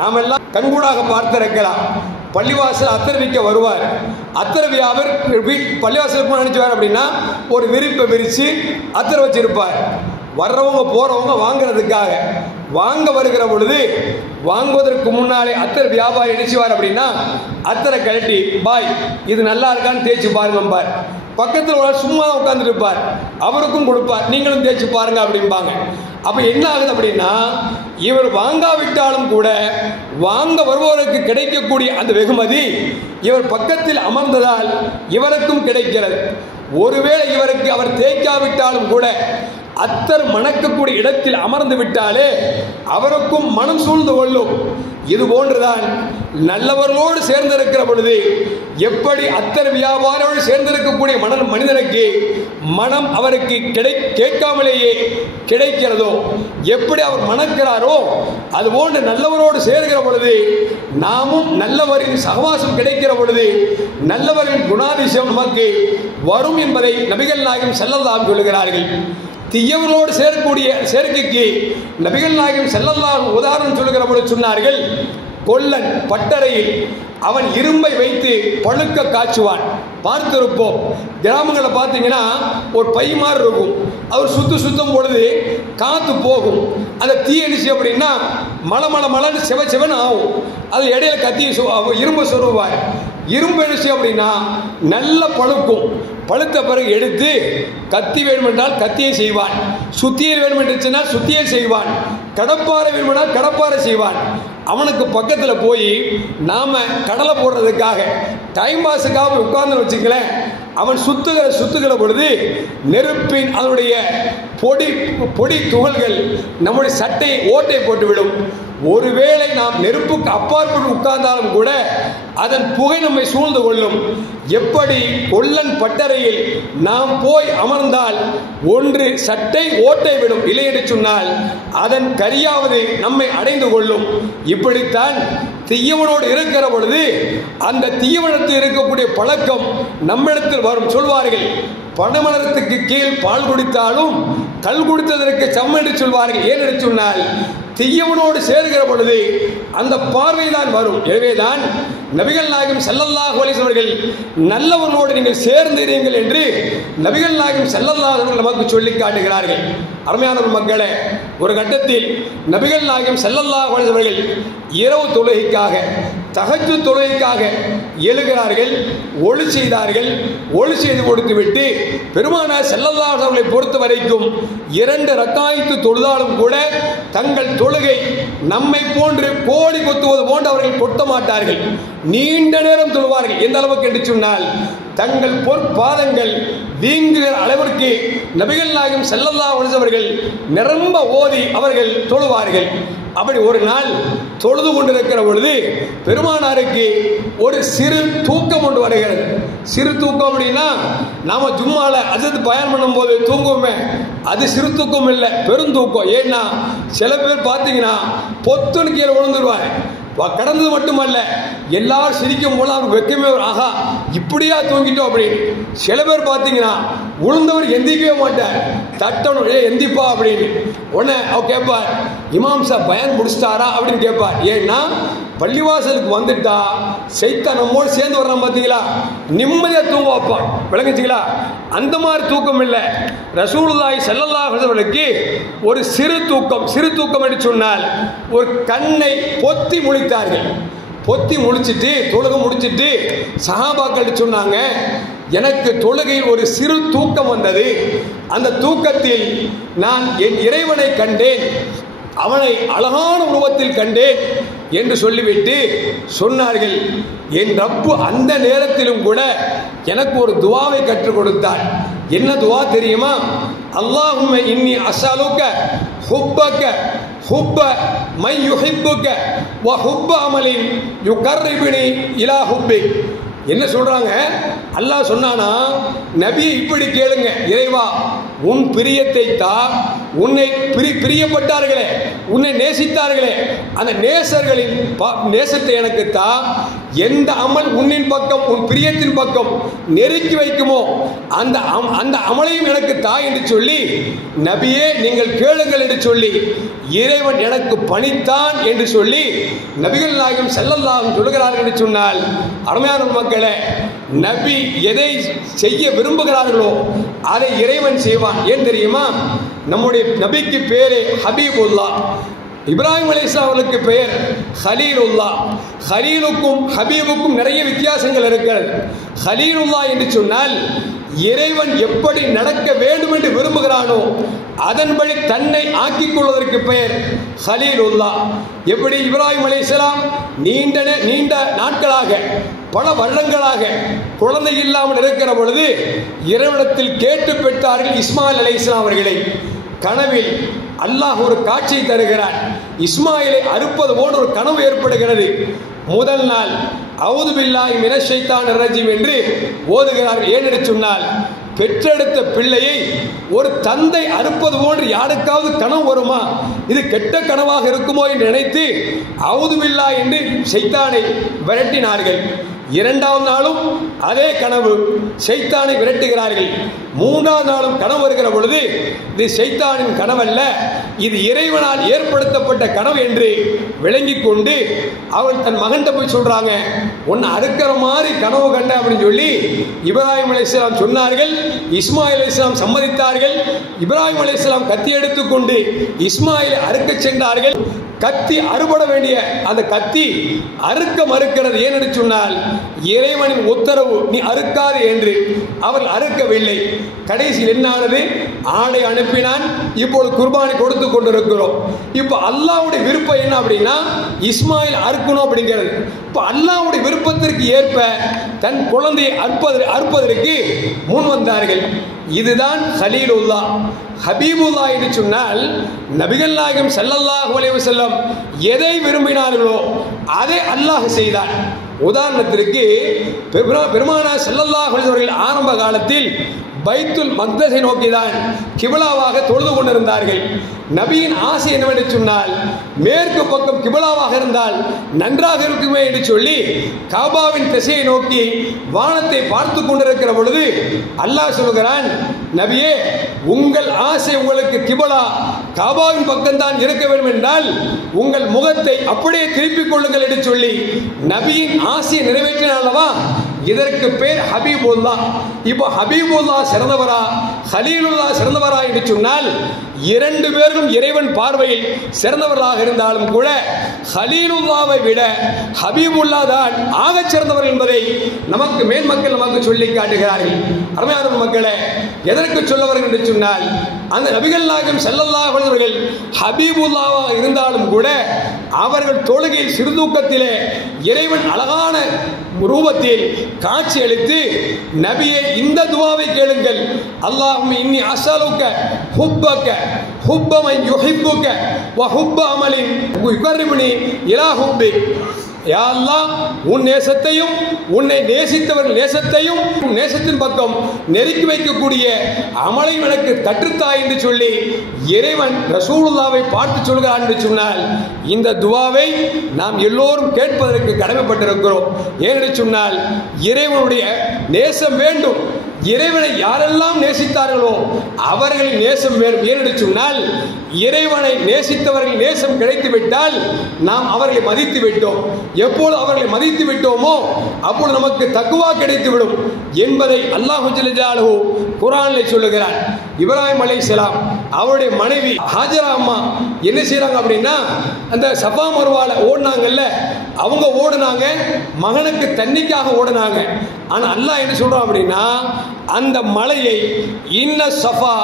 நாம் எல்லாம் கண்கூடாக பார்த்திருக்கலாம். பள்ளிவாசல் அத்தர் விற்க வருவார். அத்தர் வியாபாரி பள்ளிவாசலுக்கு நினைச்சுவார் அப்படின்னா ஒரு விரிப்பை விரித்து அத்தர் வச்சிருப்பார். வர்றவங்க போறவங்க வாங்குறதுக்காக வாங்க வருகிற பொழுது வாங்குவதற்கு முன்னாலே அத்தர் வியாபாரி நினைச்சுவார் அப்படின்னா அத்தரை கழட்டி, பாய் இது நல்லா இருக்கான்னு தேய்ச்சி பாருங்கம்பார். பக்கத்தில் ஒரு சும்மா உட்கார்ந்துட்டு இருப்பார், அவருக்கும் கொடுப்பார், நீங்களும் தேய்ச்சி பாருங்க அப்படிம்பாங்க. அப்ப என்ன ஆகுது அப்படின்னா இவர் வாங்காவிட்டாலும் கூட வாங்க வருபவருக்கு கிடைக்கக்கூடிய அந்த வெகுமதி இவர் பக்கத்தில் அமர்ந்ததால் இவருக்கும் கிடைக்கிறது. ஒருவேளை இவருக்கு அவர் தேய்க்காவிட்டாலும் கூட அத்தர் மணக்கக்கூடிய இடத்தில் அமர்ந்து விட்டாலே அவருக்கும் மனம் சூழ்ந்து கொள்ளும். இது போன்றுதான் நல்லவர்களோடு சேர்ந்திருக்கிற பொழுது எப்படி அத்தர் வியாபாரியோடு சேர்ந்திருக்கக்கூடிய மனிதனுக்கு மனம் அவருக்கு கேட்காமலேயே கிடைக்கிறதோ, எப்படி அவர் மணக்கிறாரோ அதுபோன்று நல்லவரோடு சேர்கிற பொழுது நாமும் நல்லவரின் சகவாசம் கிடைக்கிற பொழுது நல்லவரின் குணாதிசயம் நமக்கு வரும் என்பதை நபிகள் நாயகம் ஸல்லல்லாஹு அலைஹி சொல்கிறார்கள். தீயவர்களோடு சேரக்கூடிய சேர்க்கைக்கு நபிகள் நாயகம் ஸல்லல்லாஹு உதாரணம் சொல்லுகிற பொழுது சொன்னார்கள், கொல்லன் பட்டறையில் அவன் இரும்பை வைத்து பழுக்க காய்ச்சுவான். பார்த்திருப்போம், கிராமங்களில் பார்த்தீங்கன்னா ஒரு பை மாதிரி இருக்கும், அவர் சுத்தம் பொழுது காற்று போகும். அந்த தீ அடிச்சு அப்படின்னா மலன்னு செவன் ஆகும். அது இடையில கத்தி இரும்பு சொருவார். இரும்பு அடிச்சு அப்படின்னா நல்ல பழுக்கும். பழுத்த பிறகு எடுத்து கத்தி வேண்டுமென்றால் கத்தியை செய்வான், சுத்தியல் வேண்டுமென்றுச்சுன்னா சுத்தியல் செய்வான், கடப்பாறை வேண்டுமென்றால் கடப்பாறை செய்வான். அவனுக்கு பக்கத்தில் போய் நாம கடலை போடுறதுக்காக டைம் பாஸுக்காக உட்கார்ந்து வச்சுக்கலேன், அவன் சுத்துகிற பொழுது நெருப்பின் அதனுடைய பொடி துகள்கள் நம்முடைய சட்டையை ஓட்டை போட்டுவிடும். ஒருவேளை நாம் நெருப்புக்கு அப்பாற்பட்டு உட்கார்ந்தாலும் கூட அதன் புகை நம்மை சூழ்ந்து கொள்ளும். எப்படி கொல்லன் பட்டறையில் நாம் போய் அமர்ந்தால் ஒன்று சட்டை ஓட்டை விடும், இல்லை என்று சொன்னால் அதன் கரியாவது நம்மை அடைந்து கொள்ளும். இப்படித்தான் தீயவனோடு இருக்கிற பொழுது அந்த தீயவனத்தில் இருக்கக்கூடிய பழக்கம் நம்மிடத்தில் வரும். சொல்வார்கள், பனைமரத்துக்கு கீழ் பால் குடித்தாலும் கல் குடித்ததற்கு சமம் என்று சொல்வார்கள். ஏன் என்று சொன்னால் தீயவனோடு சேர்கிற பொழுது அந்த பார்வைதான் வரும். எனவேதான் நபிகள் நாயகம் ஸல்லல்லாஹு அலைஹி அவர்கள் நல்லவர்களோடு நீங்கள் சேர்ந்தீர்கள் என்று நபிகள் நாயகம் ஸல்லல்லாஹு அலைஹி நமக்கு சொல்லி காட்டுகிறார்கள். அருமையான மக்களே, ஒரு கட்டத்தில் நபிகள் நாயகம் ஸல்லல்லாஹு அலைஹி அவர்கள் இரவு தொழுகைக்காக தஹஜ்ஜுத் தொழுகைக்காக எழுகிறார்கள், ஒளி செய்தார்கள். ஒளி செய்து கொடுத்து விட்டு பெருமானார் ஸல்லல்லாஹு அலைஹி அவர்களை பொறுத்த வரைக்கும் 2 ரக்காயத்து தொழுதாலும் கூட தங்கள் தொழுகை நம்மை போன்று கோடி கொத்துவது போன்று அவர்கள் கொட்ட மாட்டார்கள். நீண்ட நேரம் தொழுவார்கள். எந்த அளவுக்கு என்று சொன்னால் தங்கள் பொற்பாதங்கள் வீங்குகிற அளவிற்கு நபிகள் நாயகம் ஸல்லல்லாஹு அலைஹி அவர்கள் நிரம்ப ஓதி அவர்கள் தொழுவார்கள். அப்படி ஒரு நாள் தொழுது கொண்டிருக்கிற பொழுது பெருமானாருக்கு ஒரு சிறு தூக்கம் ஒன்று வருகிறது. சிறு தூக்கம் அப்படின்னா நாம ஜும்மால அது பயன் பண்ணும் போது தூங்குவோமே, அது சிறு தூக்கம் இல்லை, பெருந்தூக்கம். ஏன்னா சில பேர் பார்த்தீங்கன்னா பொத்துன்னு கீழே விழுந்துருவாங்க. கடந்தது மட்டுமல்ல, எல்லாரும் சிரிக்கும் போது அவருக்கு வெக்கமே ஒரு ஆகா இப்படியா தூங்கிட்டோம் அப்படின்னு. சில பேர் பார்த்தீங்கன்னா உளுந்தவர் எந்திக்கவே மாட்டார், தட்டணும் எந்திப்பா அப்படின்னு. உடனே அவர் கேட்பார், இமாம் சார் பயன் முடிச்சிட்டாரா அப்படின்னு கேட்பார். ஏன்னா பள்ளிவாசலுக்கு வந்துட்டா சைத்தான் நம்மோடு சேர்ந்து வர்றான் பார்த்தீங்களா, நிம்மதியாக தூங்க வைப்பான். விளங்குச்சிங்களா? அந்த மாதிரி தூக்கம் இல்லை. ரசூலுல்லாஹி ஸல்லல்லாஹு அலைஹி வஸல்லம் ஒரு சிறு தூக்கம். சிறு தூக்கம் என்று சொன்னால் ஒரு கண்ணை பொத்தி முழித்தார்கள். பொத்தி முழிச்சிட்டு தொழுகை முடிச்சிட்டு சஹாபாக்கள் சொன்னாங்க, எனக்கு தொழுகையில் ஒரு சிறு தூக்கம் வந்தது. அந்த தூக்கத்தில் நான் என் இறைவனை கண்டேன், அவனை அழகான உருவத்தில் கண்டேன் என்று சொல்லிவிட்டு சொன்னார்கள், என் ரப்பு அந்த நேரத்திலும் கூட எனக்கு ஒரு துவாவை கற்றுக் கொடுத்தார். என்ன துவா தெரியுமா? அல்லாஹும்ம இன்னி அஸ்அலுக ஹுப்பக ஹுப்ப மை யுஹிப்புக வ ஹுப்ப அமலின் யுகர்ரிபுனி இலா ஹுப்பிக். என்ன சொல்றாங்க? அல்லாஹ் சொன்னானா, நபி இப்படி கேளுங்க, இறைவா உன் பிரியத்தை தா, உன்னை பிரியப்பட்டார்களே, உன்னை நேசித்தார்களே, அந்த நேசர்களின் நேசத்தை எனக்கு தா. எந்த அமல் உன்னின் பக்கம் உன் பிரியத்தின் பக்கம் நெருக்கி வைக்குமோ அந்த அமலையும் எனக்கு தா என்று சொல்லி, நபியே நீங்கள் கேளுங்கள் என்று சொல்லி இறைவன் எனக்கு பணித்தான் என்று சொல்லி நபிகள் நாயகம் ஸல்லல்லாஹு அலைஹி வஸல்லம் சொல்கிறார்கள் என்று சொன்னால், அருமையான மக்களே, நபி எதை செய்ய விரும்புகிறார்களோ அதை இறைவன் செய்வான். ஏன் தெரியுமா? நம்முடைய நபிக்கு பேரே ஹபீபுல்லாஹ். இப்ராஹிம் அலைஹிஸ்ஸலாம் அவர்களுக்கு பெயர் ஹலீலுல்லாஹ். ஹலீலுக்கும் ஹபீபுக்கும் நிறைய வித்தியாசங்கள் இருக்கிறது. ஹலீலுல்லாஹ் என்று சொன்னால் இறைவன் எப்படி நடக்க வேண்டும் என்று விரும்புகிறானோ அதன்படி தன்னை ஆக்கிக் கொள்வதற்கு பெயர் ஹலீலுல்லாஹ். எப்படி இப்ராஹிம் அலைஹிஸ்ஸலாம் நீண்ட நாட்களாக பல வருடங்களாக குழந்தை இல்லாமல் இருக்கிற பொழுது இறைவனிடத்தில் கேட்டு பெற்றார்கள் இஸ்மாயில் அலைஹிஸ்ஸலாம் அவர்களை. கனவில் அல்லாஹ் ஒரு காட்சியை தருகிறான். இஸ்மாயிலை அறுப்பது போன்ற ஒரு கனவு ஏற்படுகிறது. முதல் நாள் அஊது பில்லாஹி மினஷ் ஷைத்தானிர் ரஜீம் என்று ஓதுகிறார்கள். ஏனென்று சொன்னால், பெற்றெடுத்த பிள்ளையை ஒரு தந்தை அறுப்பது போன்று யாருக்காவது கனவு வருமா? இது கெட்ட கனவாக இருக்குமோ என்று நினைத்து அஊது பில்லாஹ் என்று ஷைத்தானை விரட்டினார்கள். இரண்டாவது நாளும் அதே கனவு, ஷைத்தானை விரட்டுகிறார்கள். மூன்றாவது நாளும் கனவு வருகிற பொழுது இது ஷைத்தானின் கனவல்ல, இது இறைவனால் ஏற்படுத்தப்பட்ட கனவு என்று விளங்கி கொண்டு அவள் தன் மகன்கிட்ட போய் சொல்றாங்க, உன்னை அறுக்கிற மாதிரி கனவு கண்ட அப்படின்னு சொல்லி இப்ராஹிம் அலைஹிஸ்ஸலாம் சொன்னார்கள். இஸ்மாயில் அலைஹிஸ்ஸலாம் சம்மதித்தார்கள். இப்ராஹிம் அலைஹிஸ்ஸலாம் கத்தி எடுத்துக்கொண்டு இஸ்மாயிலை அறுக்க சென்றார்கள். கத்தி அறுபட வேண்டிய அந்த கத்தி அறுக்க மறுக்கிறது. ஏனென்று சொன்னால் இறைவனின் உத்தரவு, நீ அறுக்காது என்று. அவள் அறுக்கவில்லை. கடைசியில் என்னானது? ஆடை அனுப்பினான். இப்போது குர்பானி கொடுத்து கொண்டிருக்கிறோம். இப்போ அல்லாஹ்வுடைய விருப்பம் என்ன அப்படின்னா இஸ்மாயில் அறுக்கணும் அப்படிங்கிறது. இப்போ அல்லாஹ்வுடைய விருப்பத்திற்கு ஏற்ப தன் குழந்தையை அறுப்பதற்கு முன் வந்தார்கள். இதுதான் ஹலீலுல்லாஹ். ஹபீபுல்லாஹ் என்று சொன்னால் நபிகள் நாயகம் ஸல்லல்லாஹு அலைஹி வஸல்லம் எதை விரும்பினார்களோ அதை அல்லாஹ் செய்தார். உதாரணத்திற்கு பெருமானார் ஸல்லல்லாஹு அலைஹி வஸல்லம் ஆரம்ப காலத்தில் பைத்துல் மக்தஸை நோக்கிதான் கிபிலாவாக தொழுது கொண்டிருந்தார்கள். நபியின் ஆசை என்னவென்று சொன்னால், மேற்கு பக்கம் கிபிலாவாக இருந்தால் நன்றாக இருக்குமே என்று சொல்லி காபாவின் திசையை நோக்கி வானத்தை பார்த்து கொண்டிருக்கிற பொழுது அல்லாஹ் சொல்கிறான், நபியே உங்கள் ஆசை உங்களுக்கு கிபிலா காபாவின் பக்கம்தான் இருக்க வேண்டும் என்றால் உங்கள் முகத்தை அப்படியே திருப்பிக் கொள்ளுங்கள் என்று சொல்லி நபியின் ஆசையை நிறைவேற்றினார் அல்லவா? இதற்கு பேர் ஹபீபுல்லாஹ். இப்போ ஹபீபுல்லாஹ் சிறந்தவரா ஹலீலுல்லாஹ் சிறந்தவரா என்று சொன்னால் இரண்டு பேரும் இறைவன் பார்வையில் சிறந்தவர்களாக இருந்தாலும் கூட ஹலீலுல்லாவை விட ஹபீபுல்லாஹ் தான் ஆகச் சிறந்தவர் என்பதை நமக்கு மேன்மக்கள் நமக்கு சொல்லி காட்டுகிறார்கள். அருமையான மக்களே, எதற்கு சொல்லவர்கள் என்று சொன்னால், அந்த நபிகள் நாயகம் ஸல்லல்லாஹு அலைஹி வஸல்லம் ஹபீபுல்லாவாக இருந்தாலும் கூட அவர்கள் தொழுகையில் சிறுதூக்கத்திலே இறைவன் அழகான ரூபத்தில் காட்சி அளித்து, நபியே இந்த துவாவை கேளுங்கள், அல்லாஹும்ம இன்னி அஸ்அலுக ஹுப்பக ஹுப்ப மன் யுஹிப்புக வஹுப்ப அமலின் யுகர்ரிபுனி இலா ஹுப்பி. யா அல்லாஹ், உன் நேசத்தையும் உன்னை நேசித்தவர்கள் நேசத்தையும் நேசத்தின் பக்கம் நெருக்கி வைக்கக்கூடிய அமலையும் எனக்கு தற்றுத்தாய் என்று சொல்லி இறைவன் ரசூலுல்லாவை பார்த்து சொல்கிறான் என்று சொன்னால் இந்த துவாவை நாம் எல்லோரும் கேட்பதற்கு கடமைப்பட்டிருக்கிறோம். ஏனென்று சொன்னால் இறைவனுடைய நேசம் வேண்டும். இறைவனை யாரெல்லாம் நேசித்தார்களோ அவர்களின் நேசம் வேணும். ஏனென்று சொன்னால் இறைவனை நேசித்தவர்கள் நேசம் கிடைத்து விட்டால் நாம் அவர்களை மதித்து விட்டோம். எப்போது அவர்களை மதித்து விட்டோமோ அப்பொழுது நமக்கு தக்குவா கிடைத்துவிடும் என்பதை அல்லாஹ் ஜல்ல ஜலாலுஹு குர்ஆனில் சொல்லுகிறான். இப்ராஹிம் அலைஹிஸ்ஸலாம் அவருடைய மனைவி ஹாஜரா அம்மா என்ன செய்றாங்க அப்படின்னா, அந்த சஃபா மர்வால ஓடுனாங்கல்ல, அவங்க ஓடுனாங்க, மகனுக்கு தண்ணிக்காக ஓடுனாங்க. ஆனா அல்லாஹ் என்ன சொல்றான் அப்படின்னா, அந்த மலையை இன்ன சஃபா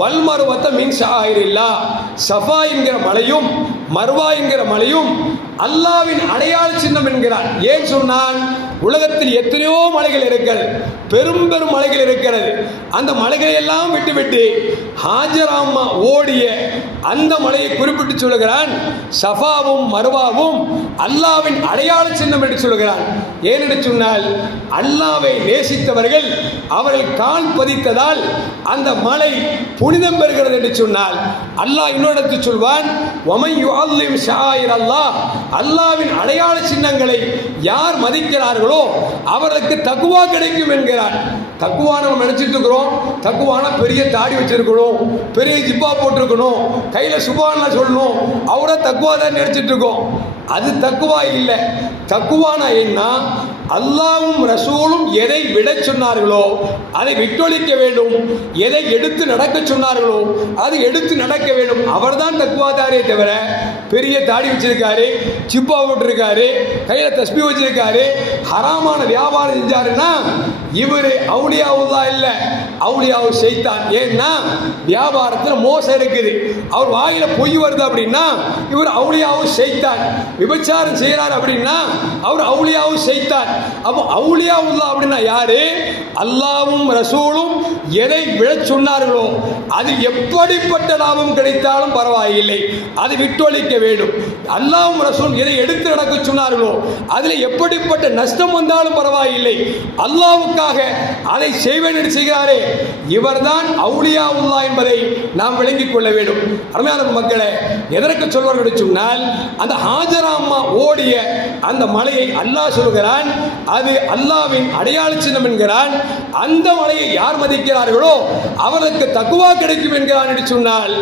வல் மர்வத மின் ஷஆயிரில்லாஹ், சஃபா என்கிற மலையும் மர்வா என்கிற மலையும் அல்லாஹ்வின் அடையாள சின்னம் என்கிறான். ஏன் சொன்னான்? உலகத்தில் எத்தனையோ மலைகள் இருக்கிறது, பெரும் பெரும் மலைகள் இருக்கிறது. அந்த மலைகளை எல்லாம் விட்டுவிட்டு ஹாஜரா அம்மா ஓடிய அந்த மலையை குறிப்பிட்டு சொல்லுகிறான். சஃபாவும் மர்வாவும் அல்லாஹ்வின் அடையாள சின்னம் என்று சொல்லுகிறான். ஏனென்று சொன்னால் அல்லாஹ்வை நேசித்தவர்கள் அவர்கள் கால் பதித்ததால் அந்த மலை புனிதம் பெறுகிறது என்று சொன்னால் அல்லாஹ் இன்னொரு சொல்வான், வமன் யுஅல்லிம் ஷஆயிர் அல்லாஹ், அல்லாஹ்வின் அடையாள சின்னங்களை யார் மதிக்கிறார்களோ அவர்களுக்கு தக்குவா கிடைக்கும் என்கிறான். தக்குவா நம்ம நினைச்சிட்டு இருக்கிறோம், தக்குவானா பெரிய தாடி வச்சிருக்கணும், பெரிய ஜிப்பா போட்டிருக்கணும், கையில சுப்ஹானல்லாஹ் சொல்லணும், அவரை தக்குவா தான் நினைச்சிட்டு இருக்கோம். அது தக்குவா இல்லை. தக்குவானா என்ன? அல்லாஹ்வும் ரசூலும் எதை விட சொன்னார்களோ அதை விட்டொழிக்க வேண்டும், எதை எடுத்து நடக்க சொன்னார்களோ அதை எடுத்து நடக்க வேண்டும். அவர்தான் தக்குவாதாரே தவிர பெரிய தாடி வச்சிருக்காரு, சிப்பா போட்டிருக்காரு, கையில தஸ்பீஹ் வச்சிருக்காரு, ஹராமான வியாபாரம் செஞ்சாருன்னா இவர் அவுலியாவுல்லா இல்ல, அவுலியாவு ஷைத்தான். ஏன்னா வியாபாரத்தில் மோசம் இருக்குது, அவர் வாயில பொய் வருது அப்படின்னா இவர் அவுலியாவு ஷைத்தான். விபச்சாரம் செய்யறாரு அப்படின்னா அவர் அவுலியாவு ஷைத்தான். அப்போ அவுலியாவுல்லா அப்படின்னா யாரு? அல்லாஹ்வும் ரசூலும் எதை விட சொன்னார்களோ அது எப்படிப்பட்ட லாபம் கிடைத்தாலும் பரவாயில்லை, அதை விட்டொழிக்க வேண்டும். அல்லாஹ்வும் ரசூலும் எதை எடுத்து நடக்க சொன்னார்களோ அதில் எப்படிப்பட்ட நஷ்டம் வந்தாலும் பரவாயில்லை, அல்லாஹ்வுக்காக அதை செய்வேன் என்று செய்கிறாரே இவர்தான் அவுலியாவுல்லா என்பதை நாம் விளங்கிக் கொள்ள வேண்டும். அருமையான மக்களே, எதற்கு சொல்வார்கள் என்று சொன்னால் அந்த ஹாஜரா அம்மா ஓடிய அந்த மலையை அல்லாஹ் சொல்கிறான், அது அல்லாஹ்வின் அடையாள சின்னம் என்கிறான். அந்த மலையை யார் மதிக்கிறார்களோ அவருக்கு தக்குவா கிடைக்கும் என்கிறான் என்று சொன்னால்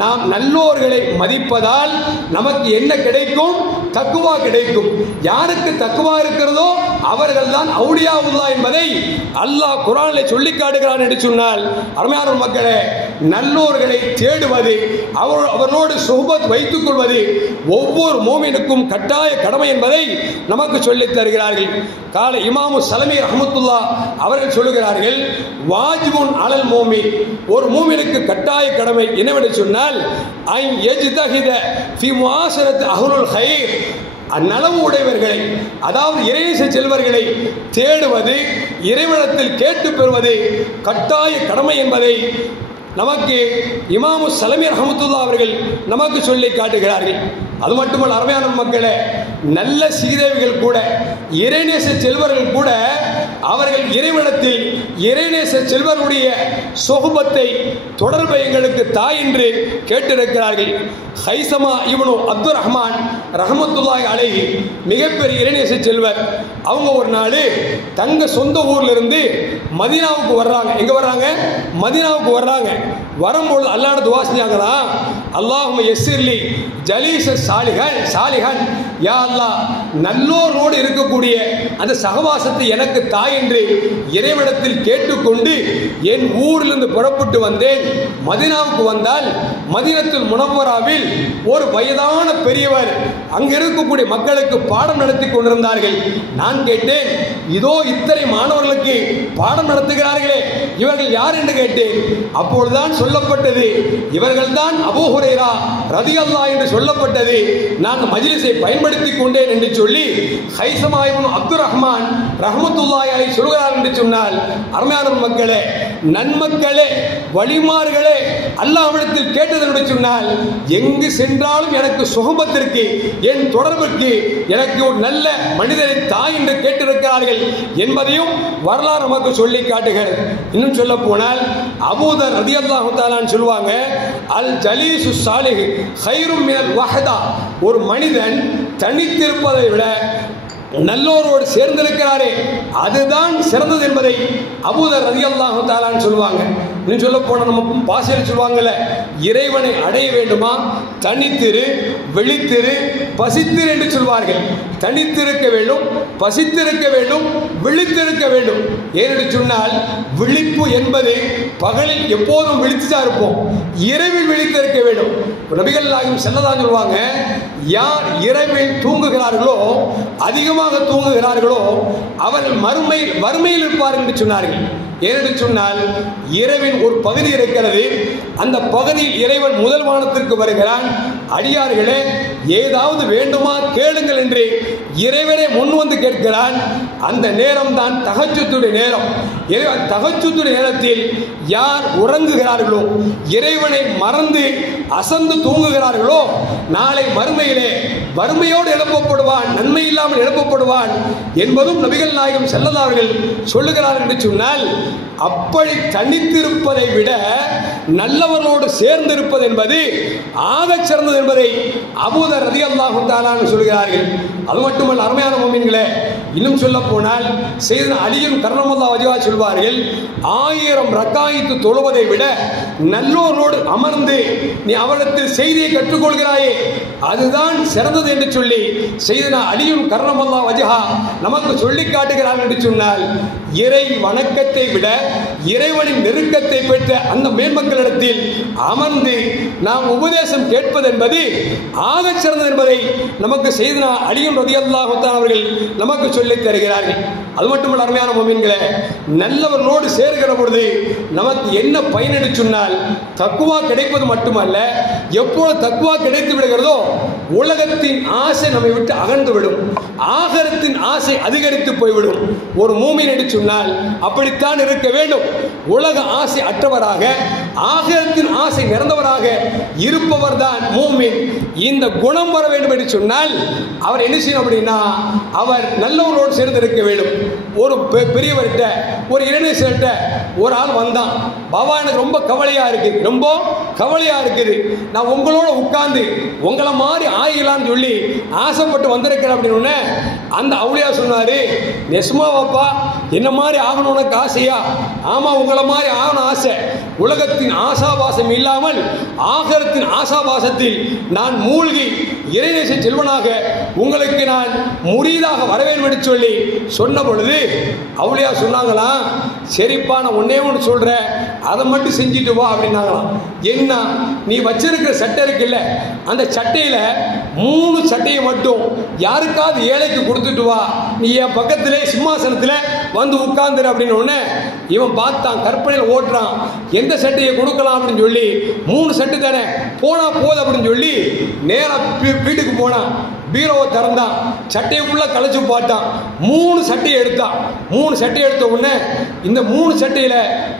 நாம் நல்லோர்களை மதிப்பதால் நமக்கு என்ன கிடைக்கும்? தக்குவா கிடைக்கும். யாருக்கு தக்குவா இருக்கிறதோ அவர்கள் தான் அவுலியாவுல்லா என்பதை அல்லாஹ் குர்ஆனில் சொல்லி காட்டுகிறான் என்று சொன்னால் அருமையான மக்களே, நல்லோர்களை தேடுவது, அவர்களோடு சுஹபத் வைத்துக் கொள்வது ஒவ்வொரு மூமினுக்கும் கட்டாய கடமை என்பதை நமக்கு சொல்லித் தருகிறார்கள். கால இமாமு சலமி ரஹ்மத்துல்லாஹ் அவர்கள் சொல்லுகிறார்கள், வாஜிபுன் அலல் மூமின், ஒரு மூமினுக்கு கட்டாய கடமை என்னவென்று சொன்னால் ஐ யஜ்தஹித ஃபி முஆஷரத் அஹ்லுல் கைர், அந்நலவு உடையவர்களை, அதாவது இறைநேச செல்வர்களை தேடுவது, இறைவனிடத்தில் கேட்டு பெறுவது கட்டாய கடமை என்பதை நமக்கு இமாமு சலமி ரஹ்மத்துல்லாஹ் அவர்கள் நமக்கு சொல்லி காட்டுகிறார்கள். அது மட்டுமல்ல அருமையான மக்களே, நல்ல சீதேவிகள் கூட, இறைநேச செல்வர்கள் கூட அவர்கள் இறைவனிடத்தில் இறைநேச செல்வருடைய சொஹபத்தை தொடர்பை எங்களுக்கு தாய் என்று கேட்டிருக்கிறார்கள். ஹைசமா இப்னு அப்துர் ரஹ்மான் ரஹ்மத்துல்லாஹி அலைஹி மிகப்பெரிய இறைநேச செல்வர். அவங்க ஒரு நாள் தங்க சொந்த ஊர்ல இருந்து மதீனாவுக்கு வர்றாங்க. எங்க வர்றாங்க? மதீனாவுக்கு வர்றாங்க. வரும்பொழுது அல்லாஹ்விட துஆ செஞ்சாங்களா, அல்லாஹும்ம யஸ்ஸிர்லி ஜலீஸ சாலிஹன், யா அல்லாஹ் நல்லோரோடு இருக்கக்கூடிய அந்த சகவாசத்தை எனக்கு தாய் என்று இறைவனிடத்தில் கேட்டுக்கொண்டு என் ஊரிலிருந்து புறப்பட்டு வந்தேன். மதீனாவுக்கு வந்தால் மதீனத்துல் முனவ்வராவில் ஒரு வயதான பெரியவர் அங்கு இருக்கக்கூடிய மக்களுக்கு பாடம் நடத்தி கொண்டிருந்தார்கள். நான் கேட்டேன், இதோ இத்தனை மாணவர்களுக்கு பாடம் நடத்துகிறார்களே இவர்கள் யார் என்று கேட்டேன். அப்பொழுதுதான் சொல்லப்பட்டது இவர்கள் தான் அபூ ஹுரைரா ரலியல்லாஹு என்று சொல்லப்பட்டது. நான் மஜ்லிஸை பயன்படுத்தி கொண்டேன் என்று சொல்லி ஹைசமா இப்னு அப்துர் ரஹ்மான் ரஹ்மத்துல்லாஹி அலைஹி சொல்கிறார் என்று சொன்னால் அருமையான மக்களே, நன்மக்களே வழிமார்களே அல்லாஹ்விடத்தில் கேட்டதை சொன்னால் எங்கு சென்றாலும் எனக்கு சுகபத்திற்கு என் தொடர்புக்கு எனக்கு ஒரு நல்ல மனிதரை தாய் என்று கேட்டிருக்கிறார்கள் என்பதையும் வரலாறு நமக்கு சொல்லி காட்டுகிறது. இன்னும் சொல்ல போனால் அபூதர் ரலியல்லாஹு தஆலா சொல்லுவாங்க, அல் ஜலீசு சாலிஹ் கைரும் மினல் வஹதா. ஒரு மனிதன் தனித்திருப்பதை விட நல்லோரோடு சேர்ந்திருக்கிறாரே அதுதான் சிறந்தது என்பதை அபூதர் ரலியல்லாஹு தஆலா சொல்லுவாங்க. இன்னும் சொல்ல போன நம்ம பாஷையில் சொல்லுவாங்கல்ல, இறைவனை அடைய வேண்டுமா தனித்திரு விழித்திரு பசித்திரு என்று சொல்வார்கள். தனித்திருக்க வேண்டும், பசித்திருக்க வேண்டும், விழித்திருக்க வேண்டும். ஏனென்று சொன்னால் விழிப்பு என்பது பகலில் எப்போதும் விழித்துதான் இருப்போம், இரவில் விழித்திருக்க வேண்டும். நபிகள் நாயகம் ஸல்லல்லாஹு அலைஹி சொல்லுவாங்க, யார் இரவில் தூங்குகிறார்களோ அதிகமாக தூங்குகிறார்களோ அவர்கள் வறுமையில் இருப்பார்கள் என்று சொன்னார்கள். ஏனென்று சொன்னால் இரவின் ஒரு பகுதி இருக்கிறது, அந்த பகுதியில் இறைவன் முதல் வானத்திற்கு வருகிறான். அடியார்களே ஏதாவது வேண்டுமா கேளுங்கள் என்று இறைவனே முன் வந்து கேட்கிறான். அந்த நேரம் தான் தஹஜ்ஜுதுடைய நேரம். தஹஜ்ஜுதுடைய நேரத்தில் யார் உறங்குகிறார்களோ இறைவனை மறந்து அசந்து தூங்குகிறார்களோ நாளை மறுமையிலே வறுமையோடு எழுப்பப்படுவான், நன்மை இல்லாமல் எழுப்பப்படுவான் என்பதும் நபிகள் நாயகம் ஸல்லல்லாஹு அலைஹி வஸல்லம் சொல்லுகிறார் என்று சொன்னால், அப்படி தனித்திருப்பதை விட நல்லவர்களோடு சேர்ந்திருப்பது என்பது ஆகச் சிறந்தது என்பதை அபூதர் ரலியல்லாஹு தஆலா சொல்கிறார்கள். அது மட்டுமல்ல அருமையான முஃமின்களே, இன்னும் சொல்ல போனால் சையதுனா அலியும் கர்ரமல்லாஹு வஜ்ஹஹு சொல்வார்கள், 1000 ரக்காயத்து தொழுவதை விட நல்லோரோடு அமர்ந்து நீ அவரிடத்தில் செய்தியை கற்றுக்கொள்கிறாயே அதுதான் சிறந்தது என்று சொல்லி சையதுனா அலியும் கர்ரமல்லாஹு வஜ்ஹஹு நமக்கு சொல்லி காட்டுகிறார்கள் என்று சொன்னால், இறை வணக்கத்தை விட இறைவனின் நெருக்கத்தை பெற்ற அந்த மேன்மக்களிடத்தில் அமர்ந்து நாம் உபதேசம் கேட்பது என்பது ஆகச் சிறந்தது என்பதை நமக்கு சையதுனா அலியும் ரலியல்லாஹு தஆலா அவர்கள் நமக்கு சொல்லித் தருகிறார்கள். அது மட்டுமல்ல அருமையான முஃமின்களே, நல்லவர்களோடு சேர்கிற பொழுது நமக்கு என்ன பயன் என்று சொன்னால், தக்வா கிடைப்பது மட்டுமல்ல, எப்போது தக்வா கிடைத்து விடுகிறதோ உலகத்தின் ஆசை நம்மை விட்டு அகன்று விடும், ஆகரத்தின் ஆசை அதிகரித்து போய்விடும். ஒரு மூமின் என்று சொன்னால் அப்படித்தான் இருக்க வேண்டும். உலக ஆசை அற்றவராக ஆகரத்தின் ஆசை நிறைந்தவராக இருப்பவர் தான் மூமின். இந்த குணம் வர வேண்டும் என்று சொன்னால் அவர் என்ன செய்யணும் அப்படின்னா, அவர் நல்லவரோடு சேர்ந்து இருக்க வேண்டும். ஒரு பெரியவர்கிட்ட ஒரு இளைஞர்கிட்ட ஒரு ஆள் வந்தான், பாபா எனக்கு ரொம்ப கவலையா இருக்கு, ரொம்ப கவலையா இருக்குது, நான் உங்களோட உட்கார்ந்து உங்களை மாதிரி ஆயிடலான்னு சொல்லி ஆசைப்பட்டு வந்திருக்கிறேன் அப்படின்னு அந்த அவுளியா சொன்னாரு, நெஸ்மாவாப்பா என்ன மாதிரி ஆகணும் உனக்கு ஆசையா? ஆமா உங்களை மாதிரி ஆகணும் ஆசை. உலகத்தின் ஆசாபாசம் இல்லாமல் ஆகரத்தின் ஆசாபாசத்தில் நான் மூழ்கி இறைநேச செல்வனாக உங்களுக்கு நான் முரீதாக வர வேண்டும் என்று சொல்லி சொன்ன பொழுது அவுளியா சொன்னாங்களா, சரிப்பா நான் ஒன்னே ஒன்று சொல்றேன், அதை மட்டும் செஞ்சுட்டு வா அப்படின்னாங்களாம். என்ன, நீ வச்சிருக்கிற சட்டை இருக்குல்ல, அந்த சட்டையில 3 சட்டையை மட்டும் யாருக்காவது ஏழைக்கு கொடுத்துட்டு வா, நீ என் பக்கத்திலே சிம்மாசனத்தில் வந்து உட்கார்ந்துரு அப்படின்னு ஒன்று. இவன் பார்த்தான், கற்பனையில் ஓட்டுறான், எந்த சட்டையை கொடுக்கலாம் அப்படின்னு சொல்லி 3 சட்டை தானே போனா போதும் அப்படின்னு சொல்லி நேராக வீட்டுக்கு போனான். பீரோவை திறந்தான், சட்டையை ஃபுல்லாக களைச்சு பார்த்தான், 3 சட்டையை எடுத்தான். 3 சட்டையை எடுத்த உடனே இந்த 3 சட்டையில்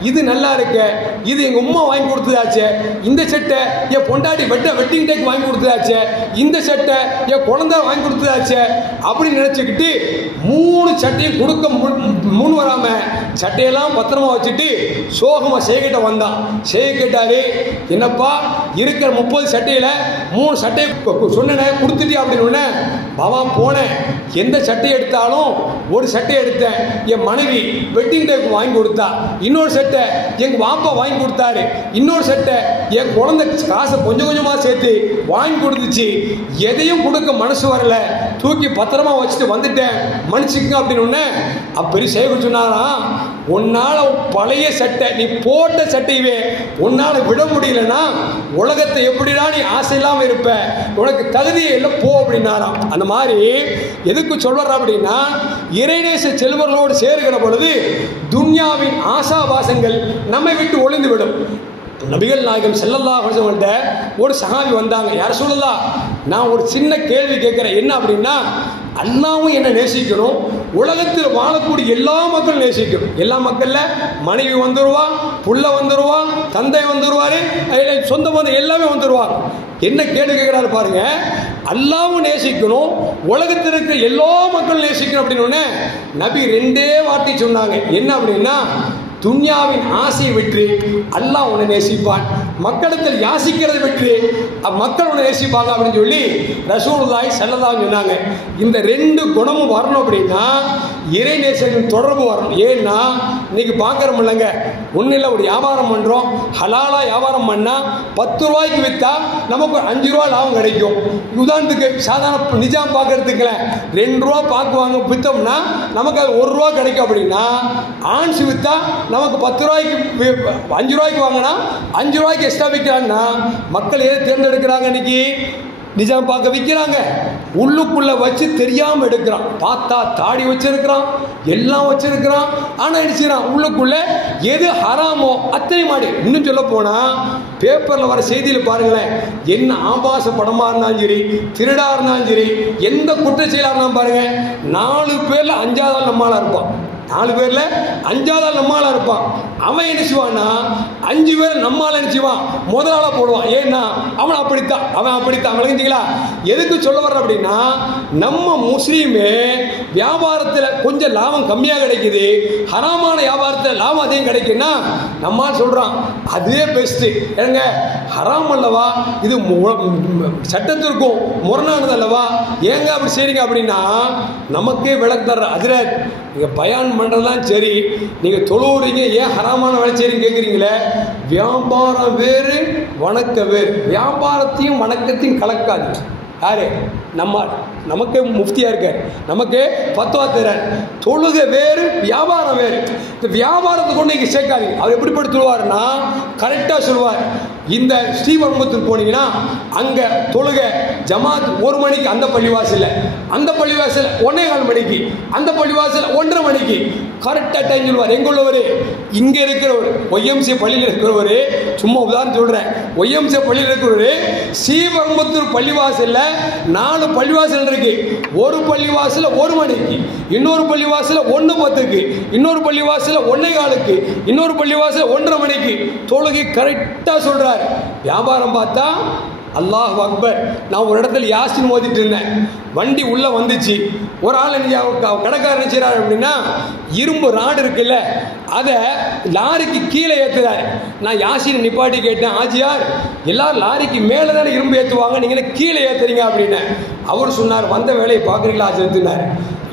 இது நல்லா இருக்கு, இது எங்கள் உம்மா வாங்கி கொடுத்ததாச்சே, இந்த சட்டை என் பொண்டாட்டி வெட்டிங் டேக்கு வாங்கி கொடுத்ததாச்சே, இந்த சட்டை என் குழந்தை வாங்கி கொடுத்ததாச்சே அப்படின்னு நினச்சிக்கிட்டு 3 சட்டையும் கொடுக்க முன் வராம சட்டையெல்லாம் பத்திரமா வச்சுட்டு சோகமாக செய்கிட்ட வந்தான். செய்ய கேட்டாரு, என்னப்பா இருக்கிற 30 சட்டையில் 3 சட்டையை சொன்னேன் கொடுத்துட்டியா அப்படின்னு. பாபா போனேன், எந்த சட்டை எடுத்தாலும் ஒரு சட்டை எடுத்தேன், என் மனைவி வெட்டிங் டேக்கு வாங்கி கொடுத்தா, இன்னொரு சட்டை எங்க பாப்பா வாங்கி கொடுத்தாரு, இன்னொரு சட்டை என் குழந்தை காசை கொஞ்சம் கொஞ்சமா சேர்த்து வாங்கி கொடுத்துச்சு, எதையும் கொடுக்க மனசு வரல, தூக்கி பத்திரமா வச்சுட்டு வந்துட்டேன், மன்னிச்சுக்க அப்படின்னு. அப்படி செய்ய சொன்னாராம், உன்னால பழைய சட்டை நீ போட்ட சட்டையவே உன்னால விட முடியலன்னா உலகத்தை எப்படிடா நீ ஆசை இல்லாம இருப்ப, உனக்கு தகுதியே இல்லை போ அப்படின்னாராம். அந்த மாதிரி எதுக்கு சொல்ற அப்படின்னா, இறைநேச செல்வர்களோடு சேர்கிற பொழுது துன்யாவின் ஆசாபாசங்கள் நம்மை விட்டு ஒளிந்துவிடும். நபிகள் நாயகம் ஸல்லல்லாஹு அலைஹி வஸல்லம் ஒரு சஹாபி வந்தாங்க, யார் ரசூலுல்லாஹ் நான் ஒரு சின்ன கேள்வி கேட்கிறேன், என்ன அப்படின்னா, அல்லாஹ்வும் என்ன நேசிக்கணும் உலகத்தில் வாழக்கூடிய எல்லா மக்களும் நேசிக்கும். எல்லா மக்கள்ல மனைவி வந்துருவா, புள்ள வந்துருவா, தந்தை வந்துருவாரு, சொந்த பந்தம் எல்லாமே வந்துருவாங்க. என்ன கேள்வி கேட்கிறாரு பாருங்க. அல்லாஹ்வும் நேசிக்கணும், உலகத்தில் இருக்கிற எல்லா மக்களும் நேசிக்கணும் அப்படின்னு நபி ரெண்டே வார்த்தை சொன்னாங்க. என்ன அப்படின்னா, துன்யாவின் ஆசையை விட்டு அல்லாஹ் உன்னை நேசிப்பான், மக்களிடத்தில் யாசிக்கிறதை விட்டு மக்கள் உன்னை நேசிப்பாங்க அப்படின்னு சொல்லி ரசூலுல்லாஹி ஸல்லல்லாஹு அலைஹி சொன்னாங்க. இந்த ரெண்டு குணமும் வரணும் அப்படின்னா இறை நேசத்தின் தொடர்பு வரணும். ஏன்னா இன்னைக்கு பார்க்குறோம் இல்லைங்க, ஒன்றும் இல்லை, ஒரு வியாபாரம் பண்ணுறோம், ஹலாலாக வியாபாரம் பண்ணால் 10 ரூபாய்க்கு விற்றா நமக்கு ஒரு 5 ரூபா லாபம் கிடைக்கும். உதாரணத்துக்கு சாதாரண நிஜாம் பார்க்கறதுக்குல 2 ரூபா பார்க்குவாங்க, விற்றோம்னா நமக்கு அது 1 ரூபா கிடைக்கும். அப்படின்னா ஆன்ஸ் விற்றா நமக்கு 10 ரூபாய்க்கு 5 ரூபாய்க்கு வாங்கினா 5 ரூபாய்க்கு எக்ஸ்ட்ரா விற்கிறாங்கன்னா மக்கள் எதை தேர்ந்தெடுக்கிறாங்க? இன்னைக்கு நிஜாம் பார்க்க விற்கிறாங்க, உள்ளுக்குள்ள வச்சு தெரியாம எடுக்கிறான். பார்த்தா தாடி வச்சிருக்கிறான், எல்லாம் வச்சிருக்கிறான், ஆனா அடிச்சுக்கிறான் உள்ளுக்குள்ள எது ஹராமோ அத்தனை மாடி. இன்னும் சொல்ல போனா பேப்பர்ல வர செய்தியில பாருங்களேன், என்ன ஆபாச படமா இருந்தாலும் சரி, திருடா இருந்தாலும் சரி, எந்த குற்றச்செயலா இருந்தாலும் பாருங்க, 4 பேர்ல 5ஆவது ஆள் நம்மாளா இருப்பான். 4 பேர்ல 5ஆவது ஆள் நம்மாளா இருப்பான். அவன் என்ன செய்வான்னா 5 பேர் நம்மால நினைச்சுவான், முதலாளா போடுவான். ஏன்னா அவன் அப்படித்தான், அவன் அப்படித்தான். விளங்குறீங்களா? எதுக்கு சொல்ல வர்ற அப்படின்னா, நம்ம முஸ்லீமே வியாபாரத்தில் கொஞ்சம் லாபம் கம்மியாக கிடைக்குது, ஹராமான வியாபாரத்தில் லாபம் அதிகம் கிடைக்குன்னா நம்மால் சொல்றான் அதுவே பெஸ்ட். ஏங்க ஹராம் அல்லவா, இது சட்டத்திற்கும் முரணானது அல்லவா, ஏங்க அப்படி செய்றீங்க அப்படின்னா நமக்கே விளக்கு தர்ற. ஹஜ்ரத், நீங்க பயான் பண்றதுலாம் சரி, நீங்க தொழுவுறீங்க, ஏன் ஹராமான வேலை செய்றீங்க கேட்குறீங்களே, வியாபாரம் வேறு வணக்கம் வேறு. வியாபாரத்தையும் வணக்கத்தையும் கலக்காது. யாரு? நமக்கு முஃப்தியா இருக்கார், நமக்கு பத்துவா தரார். தொழுகை வேறு, வியாபாரம் வேறு. இந்த வியாபாரத்தை கொண்டு இங்கே சேர்க்காதீங்க. அவர் எப்படிப்பட்டு சொல்லுவார்னா கரெக்டாக சொல்லுவார். இந்த ஸ்ரீபெரும்புத்தூர் போனீங்கன்னா அங்கே தொழுகை ஜமாத் 1 மணிக்கு அந்த பள்ளிவாசல், அந்த பள்ளிவாசல் 1:15 மணிக்கு, அந்த பள்ளிவாசல் 1:30 மணிக்கு கரெக்டாக டைம் சொல்லுவார். எங்க உள்ளவர்? இங்கே இருக்கிறவர், ஒய்எம்சி பள்ளியில் இருக்கிறவர். சும்மா உதாரணம் சொல்கிறேன், ஒய்எம்சி பள்ளியில் இருக்கிறவர் ஸ்ரீபெரும்புத்தூர் பள்ளிவாசலில் 4 பள்ளிவாசல் இருக்கு. ஒரு பள்ளிவாசல் 1 மணிக்கு, இன்னொரு பள்ளிவாசல் 1:10க்கு, இன்னொரு பள்ளிவாசல் 1:15க்கு, இன்னொரு பள்ளிவாசல் 1:30 மணிக்கு தொழுகை கரெக்டாக சொல்றார். வியாபாரம் பார்த்தா அல்லாஹ் அக்பர். நான் ஒரு இடத்துல யாசின் ஓதிட்டு இருந்தேன், வண்டி உள்ள வந்துச்சு. ஒரு ஆள் கடைக்காரர் என்ன செய்றாரு அப்படின்னா, இரும்பு ராடு இருக்குல்ல, அதை லாரிக்கு கீழே ஏற்றுறாரு. நான் யாசின் நிப்பாட்டி கேட்டேன், ஆஜியார் எல்லாரும் லாரிக்கு மேலே தானே இரும்பு ஏற்றுவாங்க, நீங்கள் கீழே ஏற்றுறீங்க அப்படின்னு. அவர் சொன்னார், வந்த வேலையை பார்க்குறீங்களா ஆஜினார்.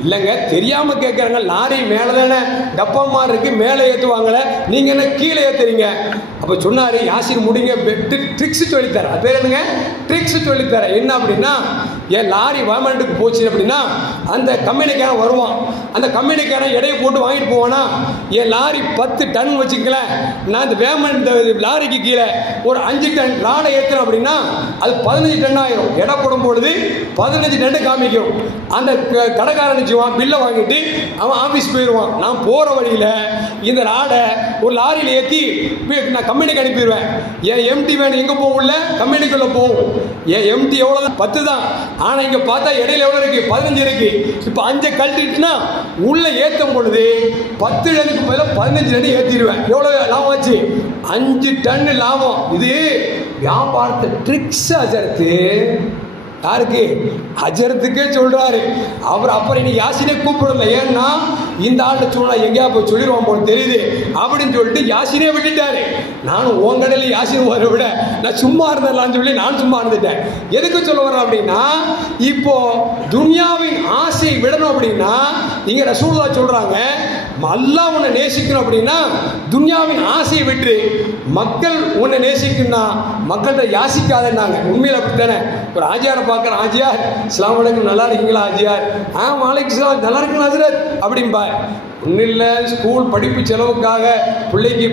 இல்லைங்க, தெரியாமல் கேட்குறாங்க, லாரி மேலே தானே டப்பா மாதிரி இருக்கு, மேலே ஏற்றுவாங்களே, நீங்கள் என்ன கீழே ஏற்றுறீங்க? அப்போ சொன்னார், யாசின் முடிங்க, ட்ரிக்ஸ் சொல்லித்தரேன். அது பேர் என்னங்க? ட்ரிக்ஸ் சொல்லித்தரேன். என்ன அப்படின்னா, என் லாரி வேமண்டுக்கு போச்சு அப்படின்னா அந்த கம்பெனிக்காரன் வருவான், அந்த கம்பெனிக்காரன் எடையை போட்டு வாங்கிட்டு போவானா, என் லாரி 10 டன் வச்சுக்கலேன், நான் இந்த வேமண்ட் லாரிக்கு கீழே ஒரு 5 டன் ராடை ஏற்றுறேன் அப்படின்னா அது 15 டன் ஆயிரும். எடை போடும் பொழுது 15 டன் காமிக்கும். அந்த கடைக்காரன் பில்லை வாங்கிட்டு அவன் ஆபீஸ் போயிடுவான். நான் போற வழியில இந்த ராடை ஒரு லாரியில் ஏற்றி நான் கம்பெனிக்கு அனுப்பிடுவேன். என் எம்டி வேணும் எங்க போகல, கம்பெனிக்குள்ள போகும். என் எம்டி எவ்வளவு? 10 தான். ஆனா இங்க பார்த்தா இடையில எவ்வளவு இருக்கு? 15 இருக்கு. இப்ப 5 கழட்டிட்டுனா உள்ள ஏற்றும் பொழுது 10 டனுக்கு மேல 15 டன் ஏற்றிடுவேன். எவ்வளவு லாபம் ஆச்சு? 5 டன் லாபம். இது வியாபாரத்தை ட்ரிக்ஸ் அஜர்த்து. யாருக்கு? அஜரத்துக்கே சொல்றாரு அவர். அப்புறம் இனி யாசினே கூப்பிடல, ஏன்னா இந்த ஆள்கிட்ட சொன்னா எங்கேயா போய் சொல்லிடுவான் போல தெரியுது அப்படின்னு சொல்லிட்டு யாசினே விட்டுட்டாரு. நானும் உன் கடையில் யாசின் வர விட நான் சும்மா இருந்தேன்லான்னு சொல்லி நான் சும்மா இருந்துட்டேன். எதுக்கு சொல்ல வர்றேன் அப்படின்னா, இப்போ துன்யாவின் ஆசை விடணும் அப்படின்னா இங்க ரசூலுல்லாஹ் சொல்றாங்க, அல்லாஹ் உன்னை நேசிக்கணும் அப்படின்னா துன்யாவின் ஆசையை விட்டு மக்கள் உன்னை நேசிக்கணும்னா மக்கள்கிட்ட யாசிக்காதன்னாங்க. உண்மையில் அப்படித்தானே? ஒரு ஆஜியாரை பார்க்குறேன், ஆஜியார் அஸ்ஸலாமு அலைக்கும், நல்லா இருக்கீங்களா ஆஜியார்? வலைக்கும் சலாம், நல்லா இருக்குங்களா ஹஜ்ரத் அப்படின்பா. ஒன்றும் இல்லை, ஸ்கூல் படிப்பு செலவுக்காக பிள்ளைக்கு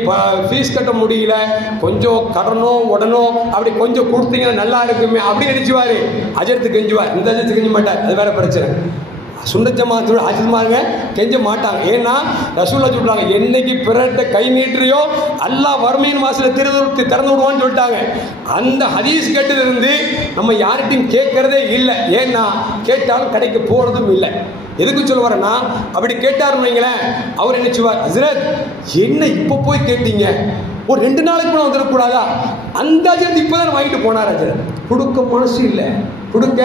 ஃபீஸ் கட்ட முடியல, கொஞ்சம் கடனோ உடனோ அப்படி கொஞ்சம் கொடுத்தீங்கன்னா நல்லா இருக்குமே அப்படி நினைச்சுவாரு. அஜரத்து கெஞ்சுவார், இந்த அஜரத்து கெஞ்ச மாட்டார், அது வேற பிரச்சனை. சுன்னத் ஜமாத்தோட ஆஜிமாருங்க கெஞ்ச மாட்டாங்க. ஏன்னா ரசூலுல்லாஹ் சொல்றாங்க, என்னைக்கு பிறர்கிட்ட கை நீட்டுறியோ அல்லாஹ் வறுமையின் வாசலை திறந்து விடுவான்னு சொல்லிட்டாங்க. அந்த ஹதீஸ் கேட்டதிலிருந்து நம்ம யார்கிட்டையும் கேட்கறதே இல்லை. ஏன்னா கேட்டாலும் கடைக்கு போறதும் இல்லை. எதுக்கு சொல்ல வரேன்னா, அப்படி கேட்டாருன்னு வைங்களேன், அவர் என்ன செய்வார், ஹஸ்ரத் என்ன இப்போ போய் கேட்டீங்க, ஒரு 2 நாளைக்கு கூட வந்துடக்கூடாதா? அந்த அஜரத் இப்போதான் வாங்கிட்டு போனார். அஜரத் கொடுக்க மனசு இல்லை, கொடுக்க